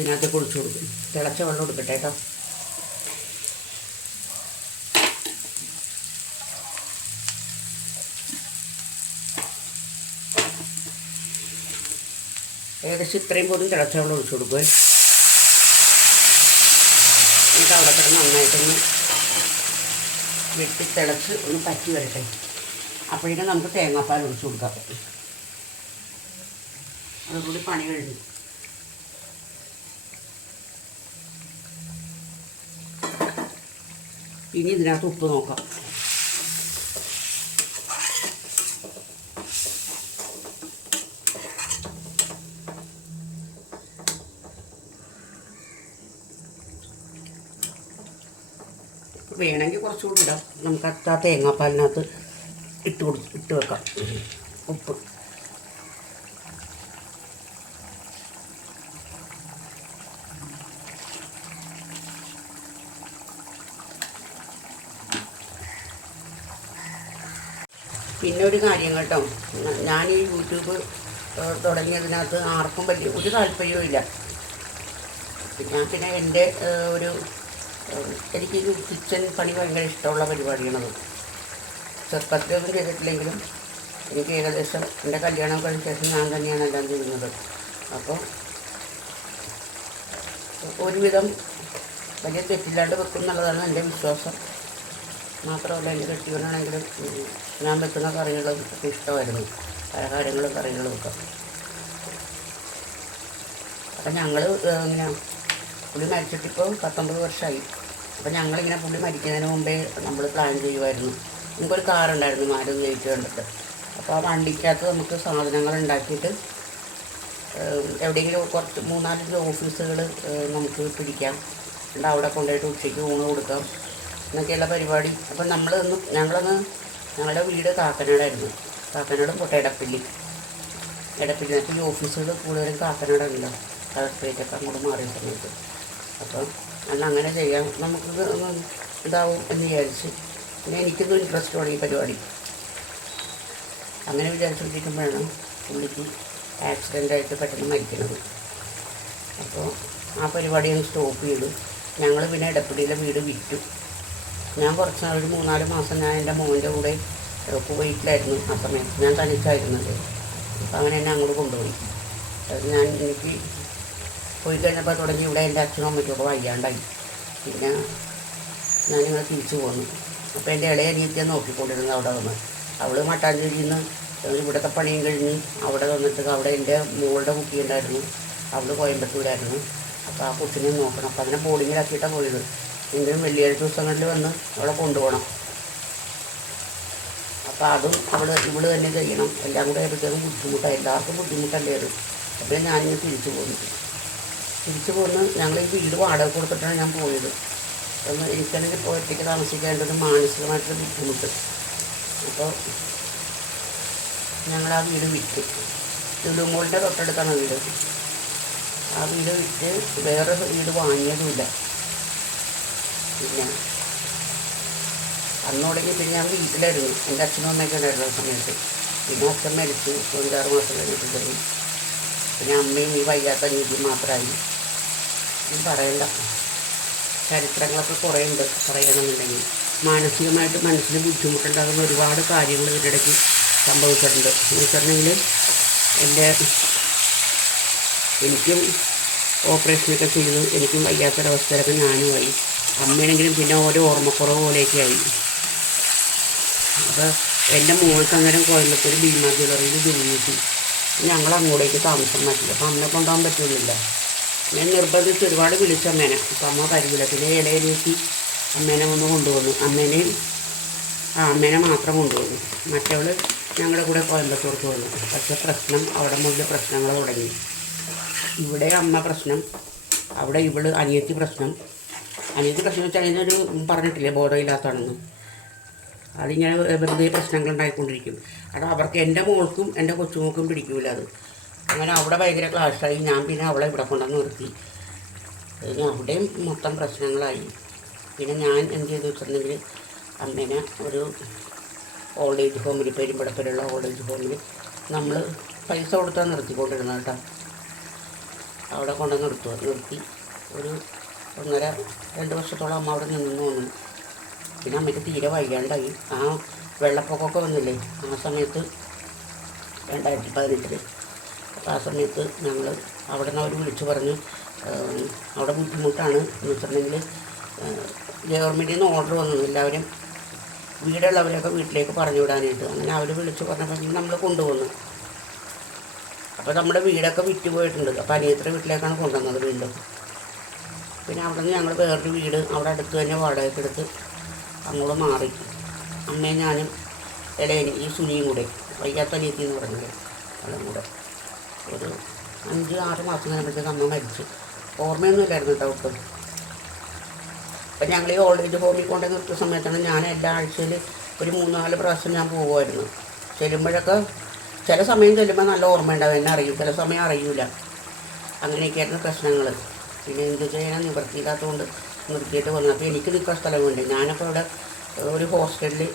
ഇതിനകത്ത് കുടിച്ചു കൊടുക്കും. തിളച്ച വെള്ളം കൊടുക്കട്ടെ കേട്ടോ. ഏകദേശം ഇത്രയും പോലും തിളച്ച വെള്ളം ഒഴിച്ചു കൊടുക്കുക. എന്നിട്ട് അവിടെ കിടന്ന് നന്നായിട്ടൊന്ന് വെട്ടി തിളച്ച് ഒന്ന് പറ്റി വരട്ടെ. അപ്പോഴേക്കും നമുക്ക് തേങ്ങാപ്പാൽ ഒഴിച്ചു കൊടുക്കാം. അതുകൂടി പണി കഴിഞ്ഞു. ഇനി ഇതിനകത്ത് ഉപ്പ് നോക്കാം. വേണമെങ്കിൽ കുറച്ചുകൂടി ഇടാം. നമുക്ക് ആ തേങ്ങാപ്പാലിനകത്ത് ഇട്ട് വെക്കാം ഉപ്പ്. പിന്നെ ഒരു കാര്യം കേട്ടോ, ഞാൻ ഈ യൂട്യൂബ് തുടങ്ങിയതിനകത്ത് ആർക്കും വലിയ ഒരു താല്പര്യവും ഇല്ല. പിന്നെ എൻ്റെ ഒരു എനിക്ക് കിച്ചൺ പണി ഭയങ്കര ഇഷ്ടമുള്ള പരിപാടിയാണത്. ചെറുപ്പത്തിലൊന്നും ചെയ്തിട്ടില്ലെങ്കിലും എനിക്ക് ഏകദേശം എൻ്റെ കല്യാണം കഴിഞ്ഞ ശേഷം ഞാൻ തന്നെയാണ് എല്ലാം ചെയ്യുന്നത്. അപ്പോൾ ഒരുവിധം വലിയ തെറ്റില്ലാണ്ട് വെക്കും എന്നുള്ളതാണ് എൻ്റെ വിശ്വാസം. മാത്രമല്ല എൻ്റെ കെട്ടിയവനാണെങ്കിലും ഞാൻ വെക്കുന്ന കറികളും ഒക്കെ ഇഷ്ടമായിരുന്നു, പലഹാരങ്ങളും കറികളും ഒക്കെ. അപ്പം ഞങ്ങൾ ഇങ്ങനെ പുള്ളി മരിച്ചിട്ടിപ്പോൾ 19 വർഷമായി. അപ്പം ഞങ്ങളിങ്ങനെ പുള്ളി മരിക്കുന്നതിന് മുമ്പേ നമ്മൾ പ്ലാൻ ചെയ്യുമായിരുന്നു. നമുക്കൊരു കാറുണ്ടായിരുന്നു, മാരുതി 800. അപ്പോൾ ആ വണ്ടിക്കകത്ത് നമുക്ക് സാധനങ്ങൾ ഉണ്ടാക്കിയിട്ട് എവിടെയെങ്കിലും കുറച്ച് 3-4 ഓഫീസുകൾ നമുക്ക് പിടിക്കാം, എന്നിട്ട് അവിടെ കൊണ്ടുപോയിട്ട് ഉച്ചയ്ക്ക് ഊണ് കൊടുക്കാം എന്നൊക്കെയുള്ള പരിപാടി. അപ്പം ഞങ്ങളുടെ വീട് കാക്കനാടായിരുന്നു. കാക്കനാട് പോട്ടെ എടപ്പള്ളി. അപ്പോൾ ഈ ഓഫീസുകൾ കൂടുതലും കാക്കനാടാണല്ലോ, കളക്ട്രേറ്റൊക്കെ അങ്ങോട്ട് മാറിയ സമയത്ത്. അപ്പം അങ്ങനെ ചെയ്യാം, നമുക്ക് ഇതാവും എന്ന് വിചാരിച്ച്. പിന്നെ എനിക്കൊന്നും ഇൻട്രസ്റ്റ് തുടങ്ങി പരിപാടി. അങ്ങനെ വിചാരിച്ചുകൊണ്ടിരിക്കുമ്പോഴാണ് പുള്ളിക്ക് ആക്സിഡൻ്റായിട്ട് പെട്ടെന്ന് മരിക്കുന്നത്. അപ്പോൾ ആ പരിപാടി ഞാൻ സ്റ്റോപ്പ് ചെയ്തു. ഞങ്ങൾ പിന്നെ എടപ്പള്ളിയിലെ വീട് വിറ്റു. ഞാൻ കുറച്ച് നാൾ, ഒരു 3-4 മാസം ഞാൻ എൻ്റെ മോൻ്റെ കൂടെ കുവൈറ്റിലായിരുന്നു. ആ സമയത്ത് ഞാൻ തനിച്ചായിരുന്നത്. അപ്പോൾ അങ്ങനെ എന്നെ അങ്ങോട്ട് കൊണ്ടുപോയി. എനിക്ക് പോയി കഴിഞ്ഞപ്പോൾ തുടങ്ങി ഇവിടെ എൻ്റെ അച്ഛനും അമ്മയ്ക്കൊക്കെ വയ്യാണ്ടായി. പിന്നെ ഞാനിങ്ങനെ തിരിച്ചു പോന്നു. അപ്പോൾ എൻ്റെ ഇളയ അനിയത്തിയെ നോക്കിക്കൊണ്ടിരുന്നത് അവിടെ വന്ന്. അവൾ മട്ടാഞ്ചേരിയിൽ നിന്ന് ഇവിടുത്തെ പണിയും കഴിഞ്ഞ് അവിടെ വന്നിട്ട് അവിടെ എൻ്റെ മോളുടെ കുട്ടി ഉണ്ടായിരുന്നു, അവൾ കോയമ്പത്തൂരായിരുന്നു. അപ്പോൾ ആ കുട്ടിനെ നോക്കണം. അപ്പോൾ അതിനെ ബോർഡിങ്ങിലാക്കിയിട്ടാണ് പോയത്. എങ്കിലും വെള്ളിയാഴ്ച ദിവസങ്ങളിൽ വന്ന് അവളെ കൊണ്ടുപോകണം. അപ്പോൾ അതും ഇവള് തന്നെ ചെയ്യണം. എല്ലാം കൂടെ ആയപ്പോഴത്തേക്കും ബുദ്ധിമുട്ടാണ്, എല്ലാവർക്കും ബുദ്ധിമുട്ടല്ലേ അത്. അപ്പോൾ ഞാനിങ്ങനെ തിരിച്ചു പോന്ന് ഞങ്ങൾ ഈ വീട് വാടക കൊടുത്തിട്ടാണ് ഞാൻ പോയത്. ഒന്ന് എനിക്കാണെങ്കിൽ ഇപ്പോൾ ഒറ്റയ്ക്ക് താമസിക്കേണ്ടത് മാനസികമായിട്ടൊരു ബുദ്ധിമുട്ട്. അപ്പോൾ ഞങ്ങൾ ആ വീട് വിറ്റ്, ലുലുമോളിൻ്റെ തൊട്ടടുത്താണ് വീട്. ആ വീട് വിറ്റ് വേറെ വീട് വാങ്ങിയതുമില്ല. പിന്നെ അന്നോടങ്ങി പിന്നെ ഞാൻ വീട്ടിലായിരുന്നു. എൻ്റെ അച്ഛനും അമ്മയൊക്കെ ഉണ്ടായിരുന്ന സമയത്ത്. പിന്നെ അച്ഛൻ മരിച്ചു 5-6 മാസം കഴിഞ്ഞിട്ടുണ്ടായി. പിന്നെ അമ്മയും ഈ വയ്യാത്ത അനിയത്തിയും മാത്രമായി. ഞാൻ പറയണ്ട, ചരിത്രങ്ങളൊക്കെ കുറേ ഉണ്ട് പറയണമെന്നുണ്ടെങ്കിൽ. മാനസികമായിട്ട് മനസ്സിന് ബുദ്ധിമുട്ടുണ്ടാകുന്ന ഒരുപാട് കാര്യങ്ങൾ ഇതിൻ്റെ ഇടയ്ക്ക് സംഭവിച്ചിട്ടുണ്ട്. എന്ന് വെച്ചിട്ടുണ്ടെങ്കിൽ എനിക്കും ഓപ്പറേഷനൊക്കെ ചെയ്തു, എനിക്കും വയ്യാത്തൊരവസ്ഥയിലൊക്കെ ഞാനുമായി. അമ്മയാണെങ്കിലും പിന്നെ ഓരോ ഓർമ്മക്കുറവ് പോലെയൊക്കെ ആയി. അപ്പോൾ എൻ്റെ മോൾക്ക് അന്നേരം കോയമ്പത്തൂർ ഭീമാ ജ്വല്ലറിയിൽ ജോലി കിട്ടി. ഞങ്ങൾ അങ്ങോട്ടേക്ക് താമസം മാറ്റി. അപ്പോൾ അമ്മയെ കൊണ്ടുപോകാൻ പറ്റുന്നില്ല. ഞാൻ നിർബന്ധിച്ച് ഒരുപാട് വിളിച്ച അമ്മേനെ. അപ്പോൾ അമ്മ കരുതില്ല. പിന്നെ ഇടയിലേക്ക് അമ്മേനെ ഒന്ന് കൊണ്ടുവന്നു. അമ്മേനെ മാത്രം കൊണ്ടുവന്നു. മറ്റവൾ ഞങ്ങളുടെ കൂടെ കോയമ്പത്തൂർക്ക് വന്നു. പക്ഷേ പ്രശ്നം അവിടെ മുതൽ പ്രശ്നങ്ങൾ തുടങ്ങി. ഇവിടെ അമ്മ പ്രശ്നം, അവിടെ അനിയത്തി പ്രശ്നം. അനിയത്തി പ്രശ്നം വെച്ചാൽ അതിനൊരു പറഞ്ഞിട്ടില്ലേ ബോധമില്ലാത്തതാണെന്ന്. അതിങ്ങനെ വെറുതെ പ്രശ്നങ്ങൾ ഉണ്ടായിക്കൊണ്ടിരിക്കും. അത് അവർക്ക് എൻ്റെ മോൾക്കും എൻ്റെ കൊച്ചുമോൾക്കും പിടിക്കില്ല അത്. അങ്ങനെ അവിടെ ഭയങ്കര ക്ലാഷായി. ഞാൻ പിന്നെ അവളെ ഇവിടെ കൊണ്ടുവന്ന് നിർത്തി. അവിടെയും മൊത്തം പ്രശ്നങ്ങളായി. പിന്നെ ഞാൻ എന്ത് ചെയ്തു വെച്ചിട്ടുണ്ടെങ്കിൽ അമ്മേനെ ഒരു ഓൾഡ് ഏജ് ഹോമിൽ, പെരുമ്പടപ്പിലുള്ള ഓൾഡ് ഏജ് ഹോമിൽ നമ്മൾ പൈസ കൊടുത്താൽ നിർത്തിക്കൊണ്ടിരുന്നത് കേട്ടോ. അവിടെ കൊണ്ടുവന്ന് നിർത്തി ഒരു 1.5-2 വർഷത്തോളം അമ്മ അവിടെ നിന്നു തോന്നുന്നു. പിന്നെ അമ്മയ്ക്ക് തീരെ വയ്യാണ്ടായി. ആ വെള്ളപ്പൊക്കമൊക്കെ വന്നില്ലേ ആ സമയത്ത്, 2018. അപ്പോൾ ആ സമയത്ത് ഞങ്ങൾ അവിടെ നിന്ന് അവർ വിളിച്ചു പറഞ്ഞു അവിടെ ബുദ്ധിമുട്ടാണ് എന്ന് വെച്ചിട്ടുണ്ടെങ്കിൽ ഗവൺമെൻറ്റിൽ നിന്ന് ഓർഡർ വന്നു എല്ലാവരും വീടുള്ളവരെയൊക്കെ വീട്ടിലേക്ക് പറഞ്ഞു വിടാനായിട്ട്. അങ്ങനെ അവർ വിളിച്ച് പറഞ്ഞപ്പോൾ നമ്മൾ കൊണ്ടുവന്നു. അപ്പോൾ നമ്മുടെ വീടൊക്കെ വിറ്റ് പോയിട്ടുണ്ട്. അപ്പോൾ അനിയത്തിയുടെ വീട്ടിലേക്കാണ് കൊണ്ടുവന്നത് വീണ്ടും. പിന്നെ അവിടെ നിന്ന് ഞങ്ങൾ വേറൊരു വീട് അവിടെ അടുത്ത് തന്നെ വാടകയ്ക്ക് എടുത്ത് അങ്ങോട്ട് മാറി. അമ്മയും ഞാനും ഈ സുനിയും കൂടെ, വയ്യാത്ത അനിയത്തി എന്ന് പറഞ്ഞത്, അതും കൂടെ ഒരു 5-6 മാസം കഴിയുമ്പോഴത്തേക്ക് അമ്മ മരിച്ചു. ഓർമ്മയൊന്നുമില്ലായിരുന്നു കേട്ടോ ഒട്ടും. അപ്പം ഞങ്ങൾ ഈ ഓൾഡ് ഏജ് ഹോമിൽ കൊണ്ടു നിർത്തിയ സമയത്താണ് ഞാൻ എല്ലാ ആഴ്ചയിൽ ഒരു 3-4 പ്രാവശ്യം ഞാൻ പോകുമായിരുന്നു. ചെല്ലുമ്പോഴൊക്കെ ചില സമയം ചെല്ലുമ്പോൾ നല്ല ഓർമ്മ ഉണ്ടാവും, എന്നെ അറിയും, ചില സമയം അറിയില്ല. അങ്ങനെയൊക്കെയായിരുന്നു പ്രശ്നങ്ങൾ. പിന്നെ എന്ത് ചെയ്യാൻ നിവൃത്തിയില്ലാത്തതുകൊണ്ട് നിർത്തിയിട്ട് വന്നു. അപ്പോൾ എനിക്ക് നിൽക്കാൻ സ്ഥലമുണ്ട്. ഞാനപ്പോൾ ഇവിടെ ഒരു ഹോസ്റ്റലിൽ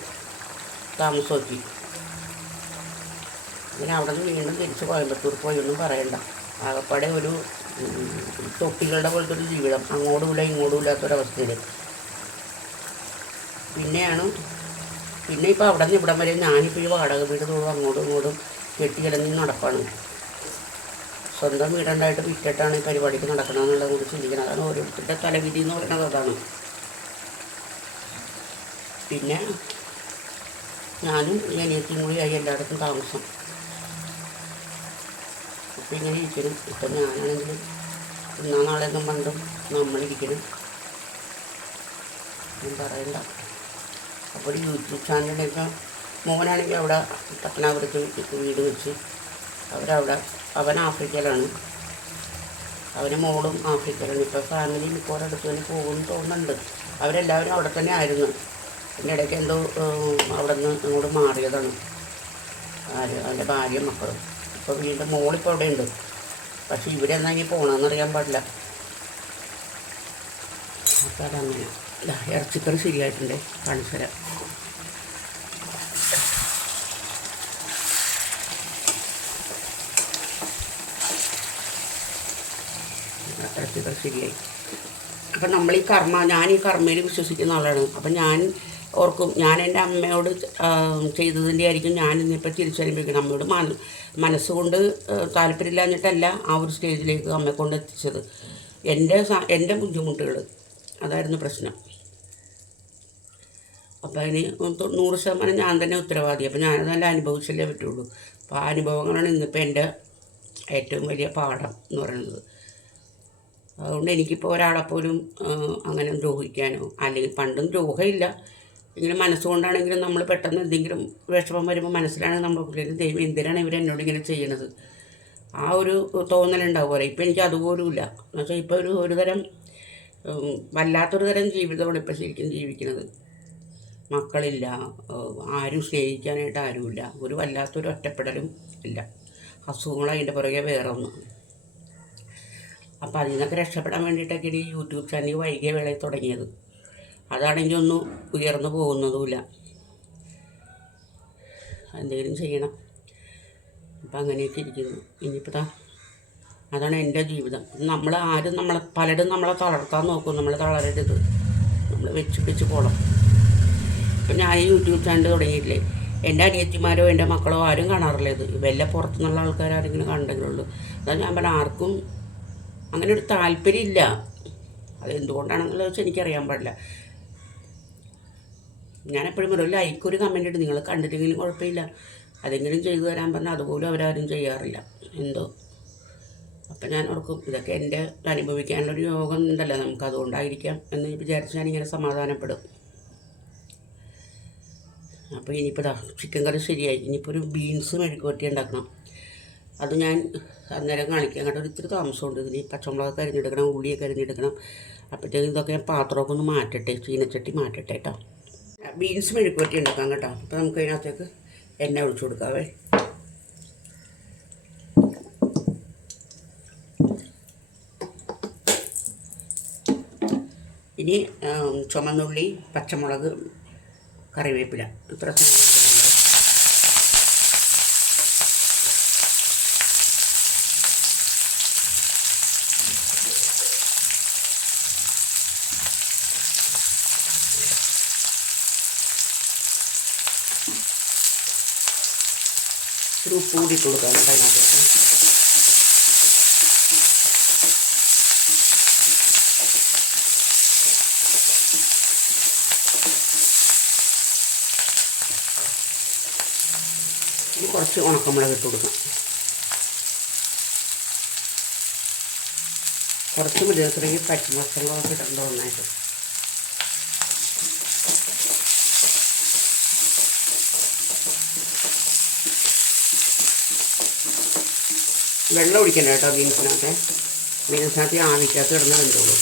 താമസമാക്കി. പിന്നെ അവിടെ നിന്ന് വീണ്ടും തിരിച്ച് കോയമ്പത്തൂർ പോയി ഒന്നും പറയണ്ട. ആകപ്പാടെ ഒരു തൊപ്പികളുടെ പോലത്തെ ഒരു ജീവിതം, അങ്ങോട്ടുമില്ല ഇങ്ങോട്ടും ഇല്ലാത്തൊരവസ്ഥയിൽ. പിന്നെ ഇപ്പോൾ അവിടെ നിന്ന് ഇവിടം വരെ ഞാനിപ്പോൾ ഈ വാടക വീട് തോറും അങ്ങോട്ടും ഇങ്ങോട്ടും കെട്ടിക്കിടങ്ങി നടപ്പാണ്. സ്വന്തം വീടുണ്ടായിട്ട് വിറ്റിട്ടാണ് ഈ പരിപാടിക്ക് നടക്കണമെന്നുള്ളത് കൂടി ചിന്തിക്കണം. അതാണ് ഓരോരുത്തരുടെ തലവിധി എന്ന് പറയുന്നത്. അതാണ്. പിന്നെ ഞാനും ഈ അനിയത്തിയും കൂടിയായി എല്ലായിടത്തും താമസം. അപ്പം ഇങ്ങനെ ഇരിക്കണം. ഇപ്പം ഞാനാണെങ്കിലും ഇന്നാ നാളെയൊന്നും പണ്ടും നമ്മളിരിക്കണം, ഒന്നും പറയണ്ട. അപ്പോൾ യൂട്യൂബ് ചാനലിനൊക്കെ മോനാണെങ്കിൽ അവിടെ പത്തനാപുരത്ത് വീട് വെച്ച് അവൻ ആഫ്രിക്കയിലാണ്, അവന് മോളും ആഫ്രിക്കയിലാണ്. ഇപ്പോൾ ഫാമിലി മിക്കവാറും അടുത്ത് തന്നെ പോകുമെന്ന് തോന്നുന്നുണ്ട്. അവരെല്ലാവരും അവിടെ തന്നെ ആയിരുന്നു. എൻ്റെ ഇടയ്ക്ക് എന്തോ അവിടെ നിന്ന് ഇങ്ങോട്ട് മാറിയതാണ് അവൻ്റെ ഭാര്യയും മക്കളും. ഇപ്പോൾ വീണ്ടും മോളിപ്പോൾ അവിടെ ഉണ്ട്. പക്ഷേ ഇവരെന്നാ ഇനി പോകണമെന്നറിയാൻ പാടില്ല. അപ്പോൾ അതങ്ങനെ. ഇറച്ചിക്കറി ശരിയായിട്ടുണ്ട്, കാണിച്ചു തരാം. ഇറച്ചിക്കറി ശരിയായി. അപ്പം ഞാൻ ഈ കർമ്മയിൽ വിശ്വസിക്കുന്ന ആളാണ്. അപ്പം ഞാൻ ഓർക്കും, ഞാൻ എൻ്റെ അമ്മയോട് ചെയ്തതിൻ്റെ ആയിരിക്കും ഞാൻ ഇന്നിപ്പോൾ തിരിച്ചനുഭവിക്കണം. അമ്മയോട് മനസ്സുകൊണ്ട് താല്പര്യമില്ലാഞ്ഞിട്ടല്ല ആ ഒരു സ്റ്റേജിലേക്ക് അമ്മയെ കൊണ്ട് എത്തിച്ചത്. എൻ്റെ ബുദ്ധിമുട്ടുകൾ അതായിരുന്നു പ്രശ്നം. അപ്പോൾ അതിന് 100% ഞാൻ തന്നെ ഉത്തരവാദി. അപ്പോൾ ഞാനതെല്ലാം അനുഭവിച്ചല്ലേ പറ്റുള്ളൂ. അപ്പോൾ ആ അനുഭവങ്ങളാണ് ഇന്നിപ്പോൾ എൻ്റെ ഏറ്റവും വലിയ പാഠം എന്ന് പറയുന്നത്. അതുകൊണ്ട് എനിക്കിപ്പോൾ ഒരാളെപ്പോലും അങ്ങനെ ദ്രോഹിക്കാനോ, അല്ലെങ്കിൽ പണ്ടും ദ്രോഹമില്ല എങ്കിലും മനസ്സുകൊണ്ടാണെങ്കിലും നമ്മൾ പെട്ടെന്ന് എന്തെങ്കിലും വിഷമം വരുമ്പോൾ മനസ്സിലാണെങ്കിൽ നമ്മൾ ദൈവം എന്തിനാണ് ഇവരെന്നോട് ഇങ്ങനെ ചെയ്യണത്, ആ ഒരു തോന്നലുണ്ടാവുമല്ലോ. ഇപ്പോൾ എനിക്ക് അതുപോലും ഇല്ല. എന്നുവെച്ചാൽ ഇപ്പോൾ ഒരു തരം വല്ലാത്തൊരു തരം ജീവിതമാണ് ഇപ്പോൾ ശരിക്കും ജീവിക്കുന്നത്. മക്കളില്ല, ആരും സ്നേഹിക്കാനായിട്ട് ആരുമില്ല, ഒരു വല്ലാത്തൊരു ഒറ്റപ്പെടലും ഇല്ല, അസുഖങ്ങൾ അതിൻ്റെ പുറകെ വേറെ ഒന്നും. അപ്പോൾ അതിൽ നിന്നൊക്കെ രക്ഷപ്പെടാൻ വേണ്ടിയിട്ടൊക്കെ ഈ യൂട്യൂബ് ചാനൽ വൈകിയ വേളയിൽ തുടങ്ങിയത്. അതാണെങ്കിൽ ഒന്നും ഉയർന്നു പോകുന്നതുമില്ല. എന്തെങ്കിലും ചെയ്യണം. അപ്പം അങ്ങനെയൊക്കെ ഇരിക്കുന്നു. ഇനിയിപ്പോൾ അതാണ് എൻ്റെ ജീവിതം. പലരും നമ്മളെ തളർത്താൻ നോക്കും. നമ്മൾ തളരരുത്, നമ്മൾ വെച്ച് പോകണം. ഇപ്പം ഞാൻ ഈ യൂട്യൂബ് ചാനൽ തുടങ്ങിയിട്ടില്ലേ, എൻ്റെ അനിയത്തിമാരോ എൻ്റെ മക്കളോ ആരും കാണാറില്ല. ഇത് വല്ല പുറത്തുനിന്നുള്ള ആൾക്കാരാരെങ്കിലും കണ്ടെങ്കിലുള്ളൂ. അതാണ് ഞാൻ പറഞ്ഞ, ആർക്കും അങ്ങനെ ഒരു താല്പര്യമില്ല. അതെന്തുകൊണ്ടാണെന്നുള്ളത് വെച്ചാൽ എനിക്കറിയാൻ പാടില്ല. ഞാനെപ്പോഴും ഒരു ലൈക്ക് ഒരു കമൻ്റ് ഇട്ട് നിങ്ങൾ കണ്ടിട്ടെങ്കിലും കുഴപ്പമില്ല, അതെങ്കിലും ചെയ്തു തരാൻ പറഞ്ഞാൽ അതുപോലും അവരാരും ചെയ്യാറില്ല എന്തോ. അപ്പം ഞാൻ ഓർക്കും, ഇതൊക്കെ എൻ്റെ അനുഭവിക്കാനുള്ളൊരു യോഗം ഉണ്ടല്ലോ നമുക്ക്, അതുകൊണ്ടായിരിക്കാം എന്ന് വിചാരിച്ച് ഞാനിങ്ങനെ സമാധാനപ്പെടും. അപ്പോൾ ഇനിയിപ്പോൾ ചിക്കൻ കറി ശരിയായി. ഇനിയിപ്പോൾ ഒരു ബീൻസ് മെഴുക്കുവരട്ടി ഉണ്ടാക്കണം. അത് ഞാൻ അന്നേരം കാണിക്കാം. അങ്ങോട്ട് ഒരു ഇത്തിരി താമസമുണ്ട്. ഇതിന് പച്ചമുളകൊക്കെ അരിഞ്ഞെടുക്കണം, ഉള്ളിയൊക്കെ അരിഞ്ഞെടുക്കണം. അപ്പോഴത്തേക്കും ഇതൊക്കെ ഞാൻ പാത്രമൊക്കെ ഒന്ന് മാറ്റട്ടെ, ചീനച്ചട്ടി മാറ്റട്ടെ കേട്ടോ. ബീൻസ് മെഴുക്കുവരട്ടി ഉണ്ടാക്കാം കേട്ടോ. അപ്പോൾ നമുക്ക് അതിനകത്തേക്ക് എണ്ണ ഒഴിച്ചു കൊടുക്കാവേ. ഇനി ചുമന്നുള്ളി, പച്ചമുളക്, കറിവേപ്പില, ഇത്ര സാധനം ഇടുന്നുണ്ട്. ഒരു ഉപ്പ് കൂടി ഇട്ട് കൊടുക്കാം കേട്ടോ അതിനകത്തേക്ക്. ഇനി കുറച്ച് ഉണക്കമുളക് ഇട്ട് കൊടുക്കാം. കുറച്ച് മുരിങ്ങയ്ക്ക് പച്ചമുളകൊക്കെ ഇട്ടുണ്ട് നന്നായിട്ട്. വെള്ളം ഒഴിക്കണ്ട കേട്ടോ ബീൻസിനകത്ത് ആവിക്കകത്ത് കിടന്ന് വെന്തോളൂ.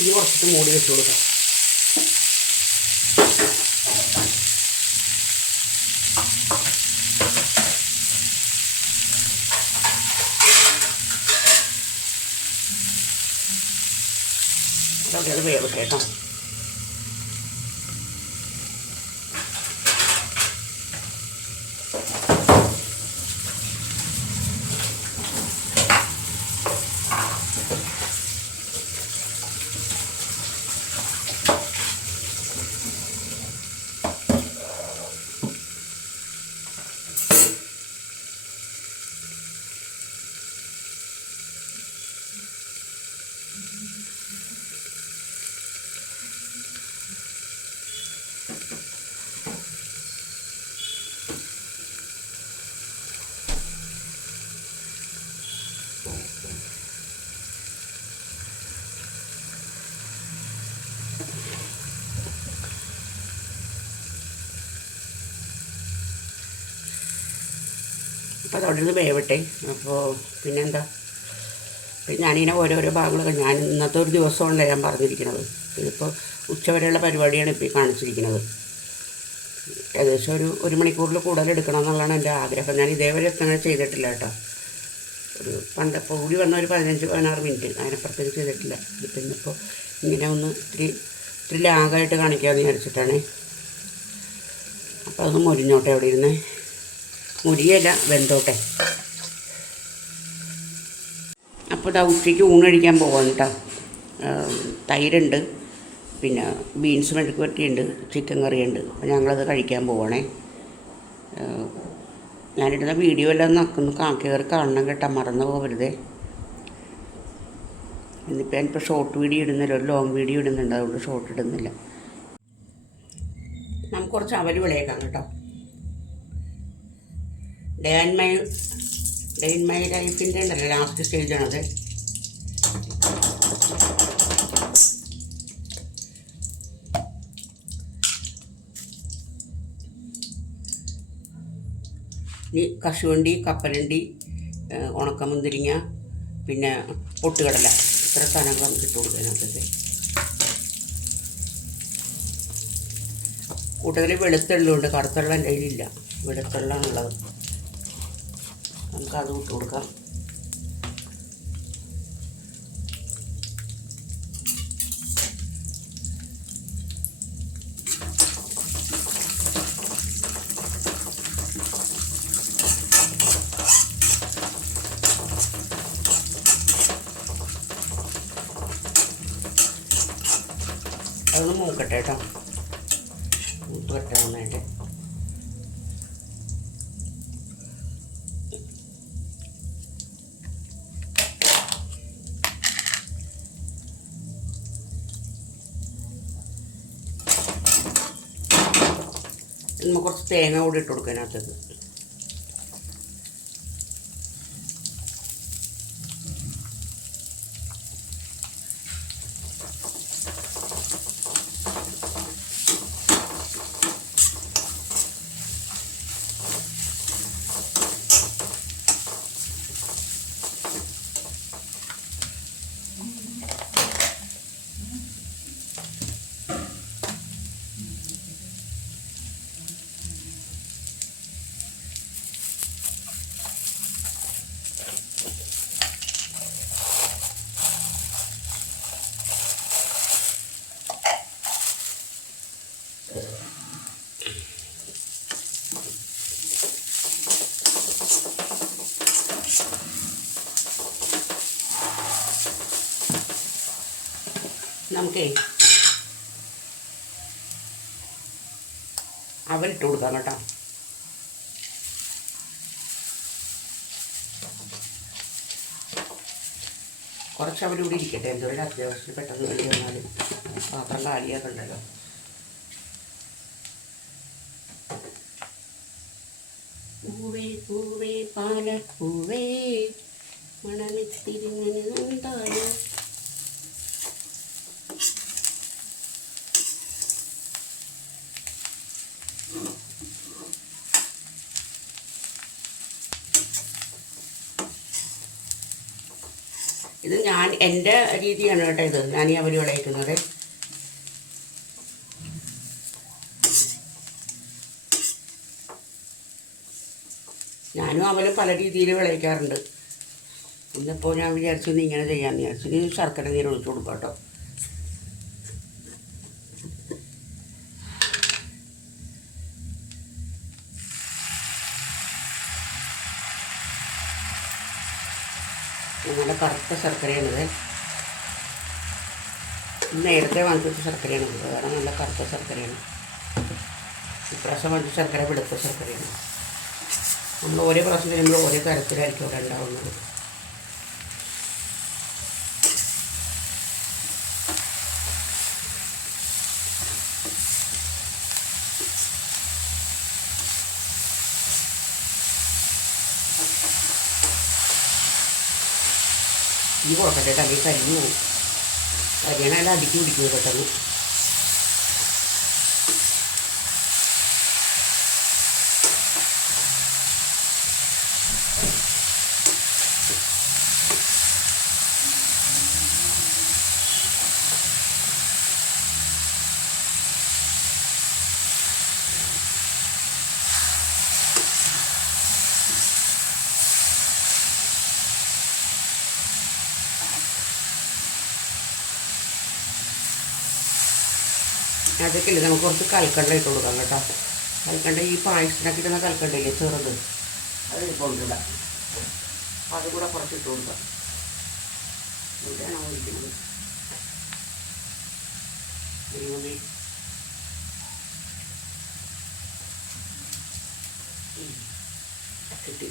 ഇനി കുറച്ചിട്ട് മൂടി വെച്ച് കൊടുക്കാം. അതവിടെ അത് വേവട്ടെ കേട്ടോ. അപ്പോൾ അതവിടെ നിന്ന് വേവട്ടെ. അപ്പോൾ പിന്നെന്താ, ഞാനിങ്ങനെ ഓരോരോ ഭാഗങ്ങളൊക്കെ ഞാൻ ഇന്നത്തെ ഒരു ദിവസമുണ്ടല്ലോ ഞാൻ പറഞ്ഞിരിക്കുന്നത്. ഇതിപ്പോൾ ഉച്ചവരെയുള്ള പരിപാടിയാണ് ഇപ്പോൾ കാണിച്ചിരിക്കുന്നത്. ഏകദേശം ഒരു മണിക്കൂറിൽ കൂടുതൽ എടുക്കണം എന്നുള്ളതാണ് എൻ്റെ ആഗ്രഹം. ഞാൻ ഇതേവരെ അങ്ങനെ ചെയ്തിട്ടില്ല കേട്ടോ. പണ്ടപ്പോൾ കൂടി വന്ന ഒരു 15-16 മിനിറ്റ് അതിനപ്പുറത്തേക്ക് ചെയ്തിട്ടില്ല. ഇന്നിപ്പോൾ ഇങ്ങനെ ഒന്ന് ഇത്തിരി ലാഗായിട്ട് കാണിക്കാമെന്ന് വിചാരിച്ചിട്ടാണ്. അപ്പോൾ അതൊന്ന് മുരിഞ്ഞോട്ടെ അവിടെ ഇരുന്ന്. മുരിയല്ല, വെന്തോട്ടെ. അപ്പോൾ ഇതാ ഉച്ചയ്ക്ക് ഊണ് കഴിക്കാൻ പോകാം കേട്ടോ. തൈരുണ്ട്, പിന്നെ ബീൻസ് മെഴുക്ക് വരട്ടിയുണ്ട്, ചിക്കൻ കറിയുണ്ട്. അപ്പോൾ ഞങ്ങളത് കഴിക്കാൻ പോകണേ. ഞാനിടുന്ന വീഡിയോ എല്ലാം നോക്കുന്നു, കയറി കാണണം കേട്ടോ, മറന്നു പോകരുതേ. ഇന്നിപ്പോൾ ഞാനിപ്പോൾ ഷോർട്ട് വീഡിയോ ഇടുന്നില്ല, ഒരു ലോങ് വീഡിയോ ഇടുന്നുണ്ട്, അതുകൊണ്ട് ഷോർട്ട് ഇടുന്നില്ല. നമുക്ക് കുറച്ച് അവൽ വിളയേക്കാം കേട്ടോ. ഡേ ഇൻ മൈ ലൈഫിൻ്റെ ഉണ്ടല്ലോ ലാസ്റ്റ് സ്റ്റേജാണത്. ഇനി കശുവണ്ടി, കപ്പലണ്ടി, ഉണക്കമുന്തിരിങ്ങ, പിന്നെ പൊട്ടുകടല, ഇത്ര സാധനങ്ങൾ നമുക്ക് ഇട്ട് കൊടുക്കാനകത്ത്. കൂടുതൽ വെളുത്തുള്ളുണ്ട്, കറുത്തുള്ള എൻ്റെ കയ്യിലില്ല, വെളുത്തുള്ളാണുള്ളത്. നമുക്കത് ഇട്ട് കൊടുക്കാം. അതൊന്ന് മൂക്കട്ടെ കേട്ടോ, മൂത്ത് വരട്ടെ നന്നായിട്ട്. നമുക്ക് കുറച്ച് തേങ്ങ കൂടി ഇട്ട് കൊടുക്കാനകത്തത്. നമുക്കേ അവലിട്ട് കൊടുക്കാം കേട്ടോ. കുറച്ച് അവർ കൂടി ഇരിക്കട്ടെ, എന്തെങ്കിലും അത്യാവശ്യം പെട്ടെന്ന് വേണ്ടി വന്നാൽ പാത്രം കാലിയൊക്കെ ഉണ്ടല്ലോ. പൂവേ പൂവേ പാലപ്പൂവേ മണമിത്തിരിങ്ങനെ നന്തായോ. ഇത് എൻ്റെ രീതിയാണ് കേട്ടോ. ഇത് ഞാൻ ഈ അവല് വിളയിക്കുന്നത്. ഞാനും അവല് പല രീതിയിൽ വിളയിക്കാറുണ്ട്. ഇന്നിപ്പോൾ ഞാൻ വിചാരിച്ചു ഇങ്ങനെ ചെയ്യാമെന്ന് വിചാരിച്ചു. ഇനി ശർക്കര നീര് ഒഴിച്ചു കൊടുക്കാം കേട്ടോ. നല്ല കറുത്ത ശർക്കരയാണിത്. നേരത്തെ വാങ്ങിച്ച ശർക്കരയാണിത്, വേറെ നല്ല കറുത്ത ശർക്കരയാണ്. ഇപ്രാവശ്യം വാങ്ങിച്ച ശർക്കര വെളുത്ത ശർക്കരയാണ്. നമ്മൾ ഓരോ പ്രാവശ്യം ചെയ്യുമ്പോൾ ഓരോ തരത്തിലായിരിക്കും അവിടെ ഉണ്ടാവുന്നത്. ഈ കുഴക്കട്ടെ തല്ലി കരിഞ്ഞു പോകും. കരിയണ അടുക്കി പിടിക്കുക പെട്ടെന്ന്. അതൊക്കെ ഇല്ലേ, നമുക്ക് കുറച്ച് കൽക്കണ്ട ഇട്ട് കൊടുക്കാം കേട്ടോ. കൽക്കണ്ട ഈ പായസത്തിനൊക്കെ ഇടുന്ന കൽക്കണ്ടയില്ലേ ചെറുത്, അത് കൊണ്ടിടാം. അതും കൂടെ കുറച്ച് ഇട്ട് കൊടുക്കാം. ഇവിടെയാണോ ഒഴിക്കുന്നത്? കിട്ടി.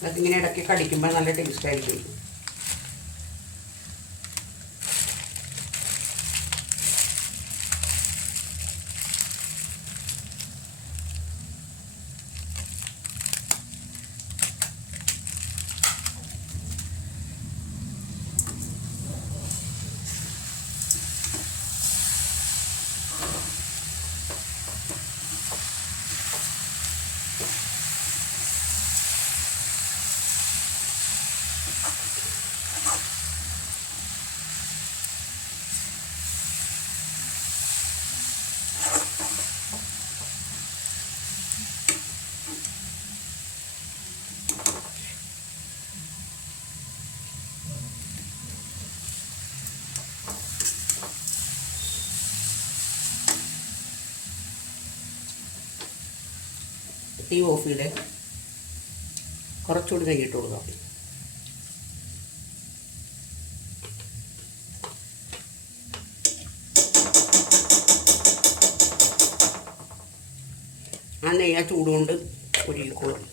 അതൊക്കെ ഇങ്ങനെ ഇടയ്ക്ക് കടിക്കുമ്പോൾ നല്ല ടേസ്റ്റ് ആയിരിക്കും. തീ ഓഫ് ചെയ്ത് കുറച്ചുകൂടി നെയ്യിട്ട് കൊടുക്കാം. ആ നെയ്യ് ആ ചൂട് കൊണ്ട് ഉരുകിക്കോളും.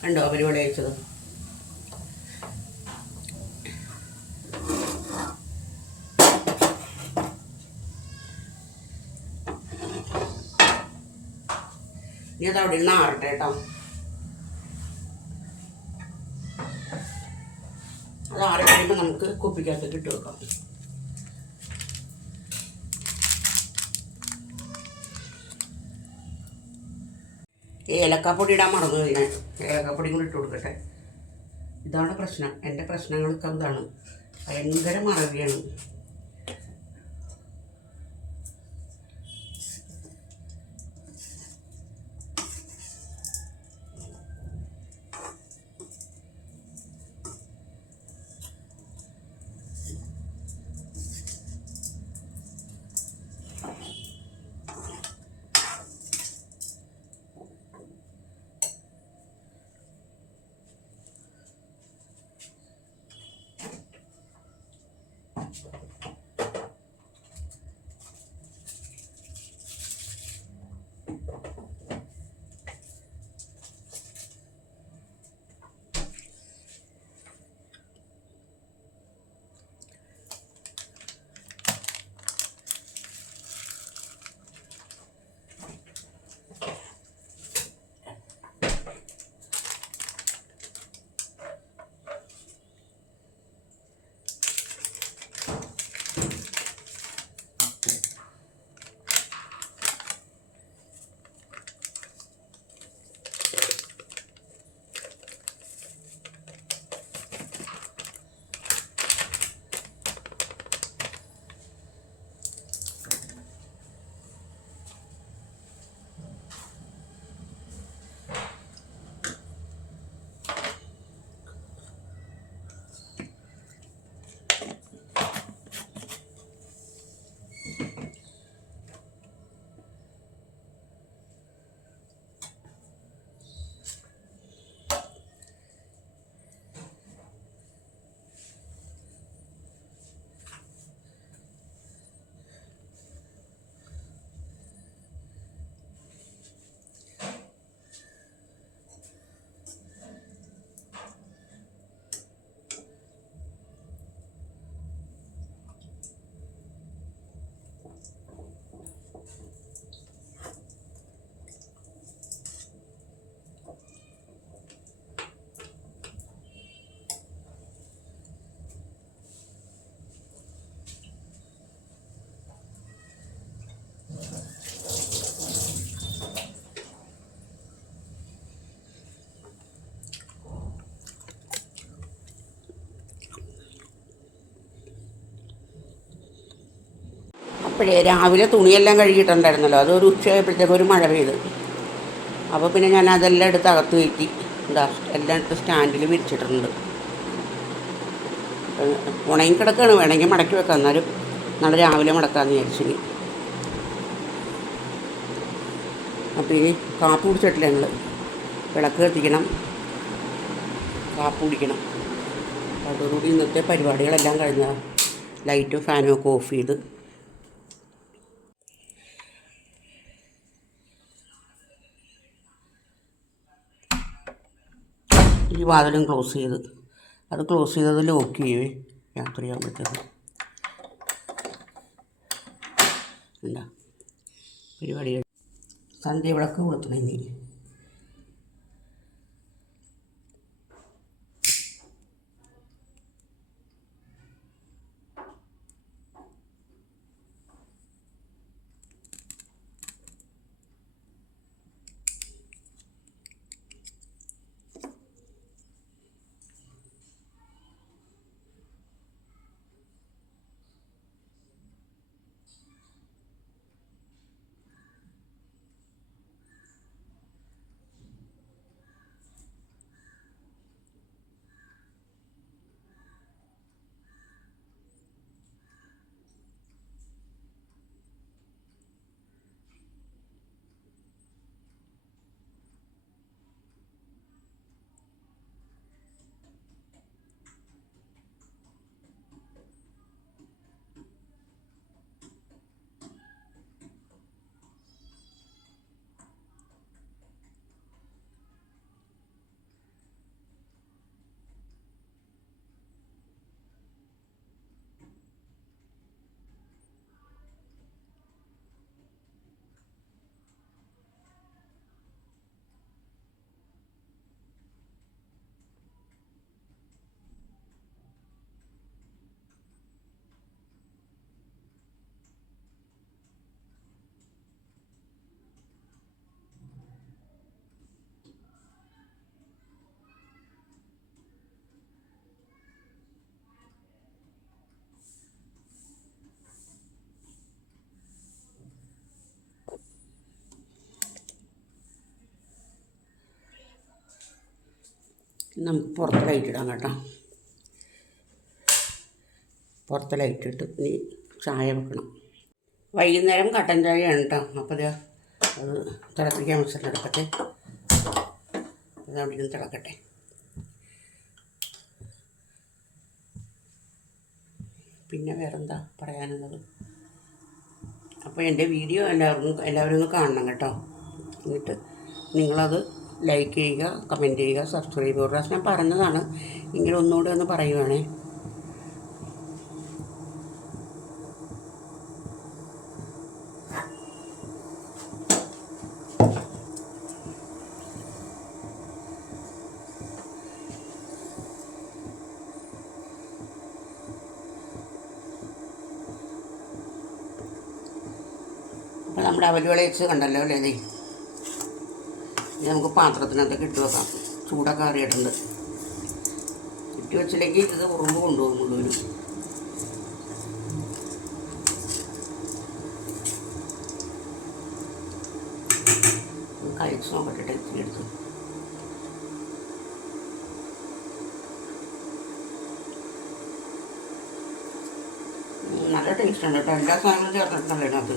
കണ്ടോ പരിപാടി അയച്ചത്? ഇനി അത് അവിടെ നിന്ന് ആറട്ടെ കേട്ടോ. അത് ആറി കഴിയുമ്പോൾ നമുക്ക് കുപ്പിക്കകത്തേക്ക് ഇട്ട് വെക്കാം. ഏലക്കാപ്പൊടി ഇടാൻ മറന്നു കഴിഞ്ഞാൽ ഏലക്കാപ്പൊടി കൂടി ഇട്ട് കൊടുക്കട്ടെ. ഇതാണ് പ്രശ്നം, എൻ്റെ പ്രശ്നങ്ങളൊക്കെ ഇതാണ്. ഭയങ്കര മറവിയാണ്. ഇപ്പോഴേ രാവിലെ തുണിയെല്ലാം കഴുകിയിട്ടുണ്ടായിരുന്നല്ലോ, അതൊരു ഉച്ചയായപ്പോഴത്തേക്കും ഒരു മഴ പെയ്ത്. അപ്പോൾ പിന്നെ ഞാൻ അതെല്ലാം എടുത്ത് അകത്ത് കയറ്റി എല്ലാം എടുത്ത് സ്റ്റാൻഡിൽ വിരിച്ചിട്ടുണ്ട്. ഉണങ്ങി കിടക്കുകയാണ്, വേണമെങ്കിൽ മടക്കി വെക്കാം, എന്നാലും നാളെ രാവിലെ മടക്കാമെന്ന് വിചാരിച്ചിനി. അപ്പോൾ ഇനി കാപ്പി കുടിച്ചിട്ടില്ല, ഞങ്ങൾ വിളക്ക് കത്തിക്കണം, കാപ്പി കുടിക്കണം. അതോടുകൂടി ഇന്നത്തെ പരിപാടികളെല്ലാം കഴിഞ്ഞാൽ ലൈറ്റും ഫാനും ഒക്കെ ഓഫ് ചെയ്ത് ഈ വാതിലും ക്ലോസ് ചെയ്ത്, അത് ക്ലോസ് ചെയ്തത് ലോക്ക് ചെയ്യുവേ രാത്രിയാകുമ്പോഴത്തേക്ക്. എന്താ പരിപാടികൾ? സന്ധ്യ വിളക്ക് കൊളുത്തണം ഇനി. നമുക്ക് പുറത്ത് ലൈറ്റ് ഇടാം കേട്ടോ. പുറത്ത് ലൈറ്റ് ഇട്ട് ഇനി ചായ വെക്കണം. വൈകുന്നേരം കട്ടൻ ചായയാണ് കേട്ടോ. അപ്പോൾ അത് തിളപ്പിക്കാൻ വെച്ചിട്ട് എടുക്കട്ടെ, അത് അവിടെ നിന്ന് തിളക്കട്ടെ. പിന്നെ വേറെന്താ പറയാനുള്ളത്? അപ്പോൾ എൻ്റെ വീഡിയോ എല്ലാവരും ഒന്ന് കാണണം കേട്ടോ. എന്നിട്ട് നിങ്ങളത് ലൈക്ക് ചെയ്യുക, കമൻറ്റ് ചെയ്യുക, സബ്സ്ക്രൈബ് ചെയ്യുക. ഒരു പ്രാവശ്യം ഞാൻ പറഞ്ഞതാണ്, എങ്കിലും ഒന്നുകൂടെ ഒന്ന് പറയുവാണേ. അപ്പോൾ നമ്മുടെ അവൽ വിളയിച്ച് കണ്ടല്ലോ അല്ലേ? ഇത് നമുക്ക് പാത്രത്തിനകത്തൊക്കെ ഇട്ട് വെക്കാം. ചൂടൊക്കെ അറിയിട്ടുണ്ട്. ഇട്ട് വെച്ചില്ലെങ്കിൽ ഇത് ഉറുമ്പ് കൊണ്ടുപോകും മുഴുവനും. കഴിച്ച് നോക്കട്ടെ, ഇത്തിരി എടുത്ത്. നല്ല ടേസ്റ്റ് ഉണ്ട് കേട്ടോ. എല്ലാ സാധനങ്ങളും ചേർത്തിട്ടുണ്ടല്ലോ ഇതിനകത്ത്.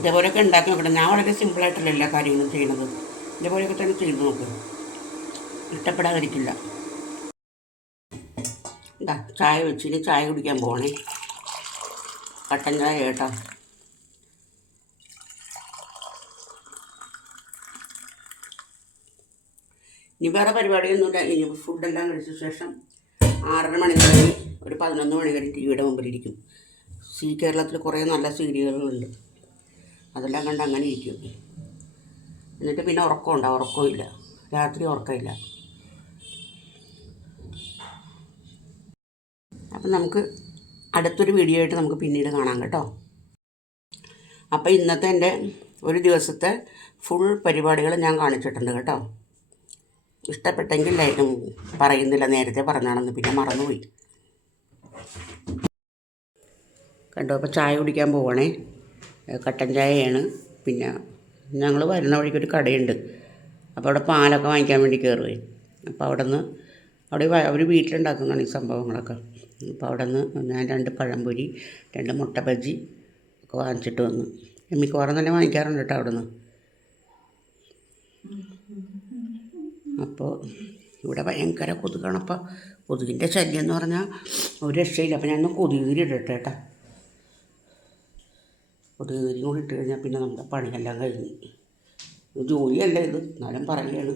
ഇതേപോലെയൊക്കെ ഉണ്ടാക്കി നോക്കണം. ഞാൻ വളരെ സിമ്പിളായിട്ടല്ല എല്ലാ കാര്യങ്ങളും ചെയ്യണത്. ഇതേപോലെയൊക്കെ തന്നെ ചെയ്ത് നോക്ക്, ഇഷ്ടപ്പെടാതിരിക്കില്ല. ഇതാ ചായ വെച്ചിന്, ചായ കുടിക്കാൻ പോകണേ. കട്ടൻ ചായ കേട്ടോ. ഇനി വേറെ പരിപാടിയൊന്നുമില്ല. ഇനി ഫുഡെല്ലാം കഴിച്ച ശേഷം 6:30 മണി കഴിഞ്ഞ് ഒരു 11 മണി വരെ ടിവിയുടെ മുമ്പിലിരിക്കും. കേരളത്തിൽ കുറേ നല്ല സീരിയലുകളുണ്ട്, അതെല്ലാം കണ്ട് അങ്ങനെ ഇരിക്കും. എന്നിട്ട് പിന്നെ ഉറക്കമില്ല, രാത്രി ഉറക്കമില്ല. അപ്പം നമുക്ക് അടുത്തൊരു വീഡിയോ ആയിട്ട് നമുക്ക് പിന്നീട് കാണാം കേട്ടോ. അപ്പോൾ ഇന്നത്തെ എൻ്റെ ഒരു ദിവസത്തെ ഫുൾ പരിപാടികൾ ഞാൻ കാണിച്ചിട്ടുണ്ട് കേട്ടോ. ഇഷ്ടപ്പെട്ടെങ്കിൽ പറയുന്നില്ല, നേരത്തെ പറഞ്ഞാണെന്ന്, പിന്നെ മറന്നുപോയി. കണ്ടോ, അപ്പോൾ ചായ കുടിക്കാൻ പോവണേ. കട്ടൻ ചായയാണ്. പിന്നെ ഞങ്ങൾ വരുന്ന വഴിക്കൊരു കടയുണ്ട്, അപ്പോൾ അവിടെ പാലൊക്കെ വാങ്ങിക്കാൻ വേണ്ടി കയറുവേ. അപ്പോൾ അവിടെ അവർ വീട്ടിലുണ്ടാക്കുന്നതാണ് ഈ സംഭവങ്ങളൊക്കെ. അപ്പോൾ അവിടെ നിന്ന് ഞാൻ 2 പഴംപൊരി 2 മുട്ട ബജി ഒക്കെ വാങ്ങിച്ചിട്ട് വന്നു. മിക്കവാറും തന്നെ വാങ്ങിക്കാറുണ്ട് കേട്ടോ അവിടെ നിന്ന്. അപ്പോൾ ഇവിടെ ഭയങ്കര കൊതുകാണ്. അപ്പോൾ കൊതുകിൻ്റെ ശല്യം എന്ന് പറഞ്ഞാൽ ഒരു രക്ഷയില്ല. അപ്പോൾ ഞാനൊന്ന് കൊതുകുതിരി ഇടട്ടെ കേട്ടോ. കൊതുകുതിരി കൂടി ഇട്ട് കഴിഞ്ഞാൽ പിന്നെ നമ്മുടെ പണിയെല്ലാം കഴിഞ്ഞ്. ജോലിയല്ല ഇത്, എന്നാലും പറയുകയാണ്.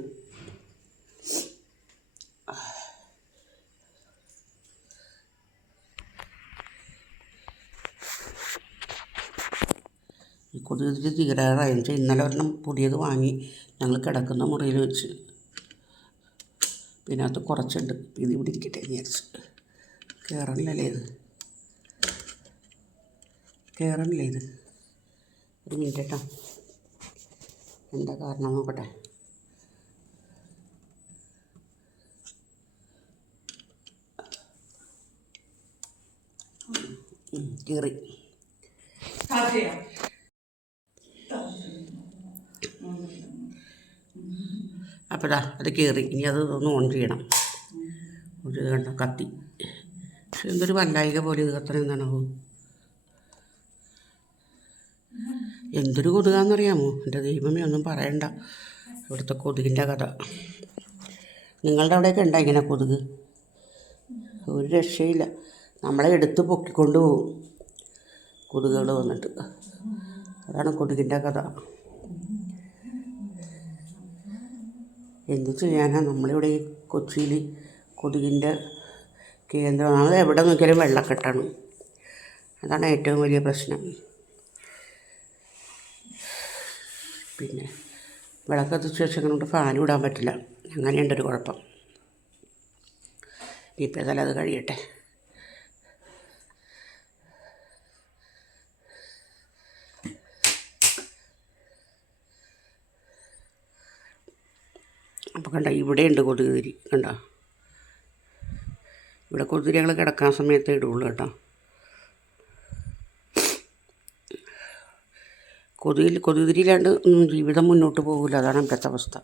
ഈ കൊതുകുതിരി തീരാറായി. ഇന്നലെ ഒരെണ്ണം പുതിയത് വാങ്ങി ഞങ്ങൾ കിടക്കുന്ന മുറിയിൽ വെച്ച്. പിന്നെ അത് കുറച്ചുണ്ട്, ഇത് ഇവിടെ ഇരിക്കട്ടെ വിചാരിച്ച്. കയറണില്ലല്ലേ ഇത്, ഒരു മിനിറ്റ് കേട്ടോ, എന്താ കാരണം നോക്കട്ടെ. കയറി. അപ്പോൾ അത് കയറി. ഇനി അത് ഒന്ന് ഓൺ ചെയ്യണം. ഒരു കണ്ട കത്തി. പക്ഷെ എന്തൊരു വല്ലായിക പോലെ ഇത് കത്തണം. എന്താണോ, എന്തൊരു കൊതുകാന്നറിയാമോ? എൻ്റെ ദൈവമേ, ഒന്നും പറയണ്ട ഇവിടുത്തെ കൊതുകിൻ്റെ കഥ. നിങ്ങളുടെ അവിടെയൊക്കെ ഉണ്ടോ ഇങ്ങനെ കൊതുക്? ഒരു രക്ഷയില്ല. നമ്മളെ എടുത്ത് പൊക്കിക്കൊണ്ട് പോകും കൊതുകുകൾ വന്നിട്ട്. അതാണ് കൊതുകിൻ്റെ കഥ. എന്ത് ചെയ്യാനാ, നമ്മളിവിടെ ഈ കൊച്ചിയിൽ കൊതുകിൻ്റെ കേന്ദ്രം. നമ്മൾ എവിടെ നോക്കിയാലും വെള്ളക്കെട്ടാണ്. അതാണ് ഏറ്റവും വലിയ പ്രശ്നം. പിന്നെ വിളക്കത്തിച്ച ശേഷം കൊണ്ട് ഫാനും ഇടാൻ പറ്റില്ല. അങ്ങനെയുണ്ടൊരു കുഴപ്പം. ഇപ്പോൾ ഏതായാലും അത് കഴിയട്ടെ. അപ്പോൾ കണ്ട, ഇവിടെയുണ്ട് കൊതുകുതിരി. കണ്ടോ, ഇവിടെ കൊതുകുതിരികൾ കിടക്കാൻ സമയത്തേ ഇടുള്ളൂ കേട്ടോ. കൊതുകുതിരിയില്ലാണ്ട് ജീവിതം മുന്നോട്ട് പോകില്ല. അതാണ് ഇപ്പോഴത്തെ അവസ്ഥ.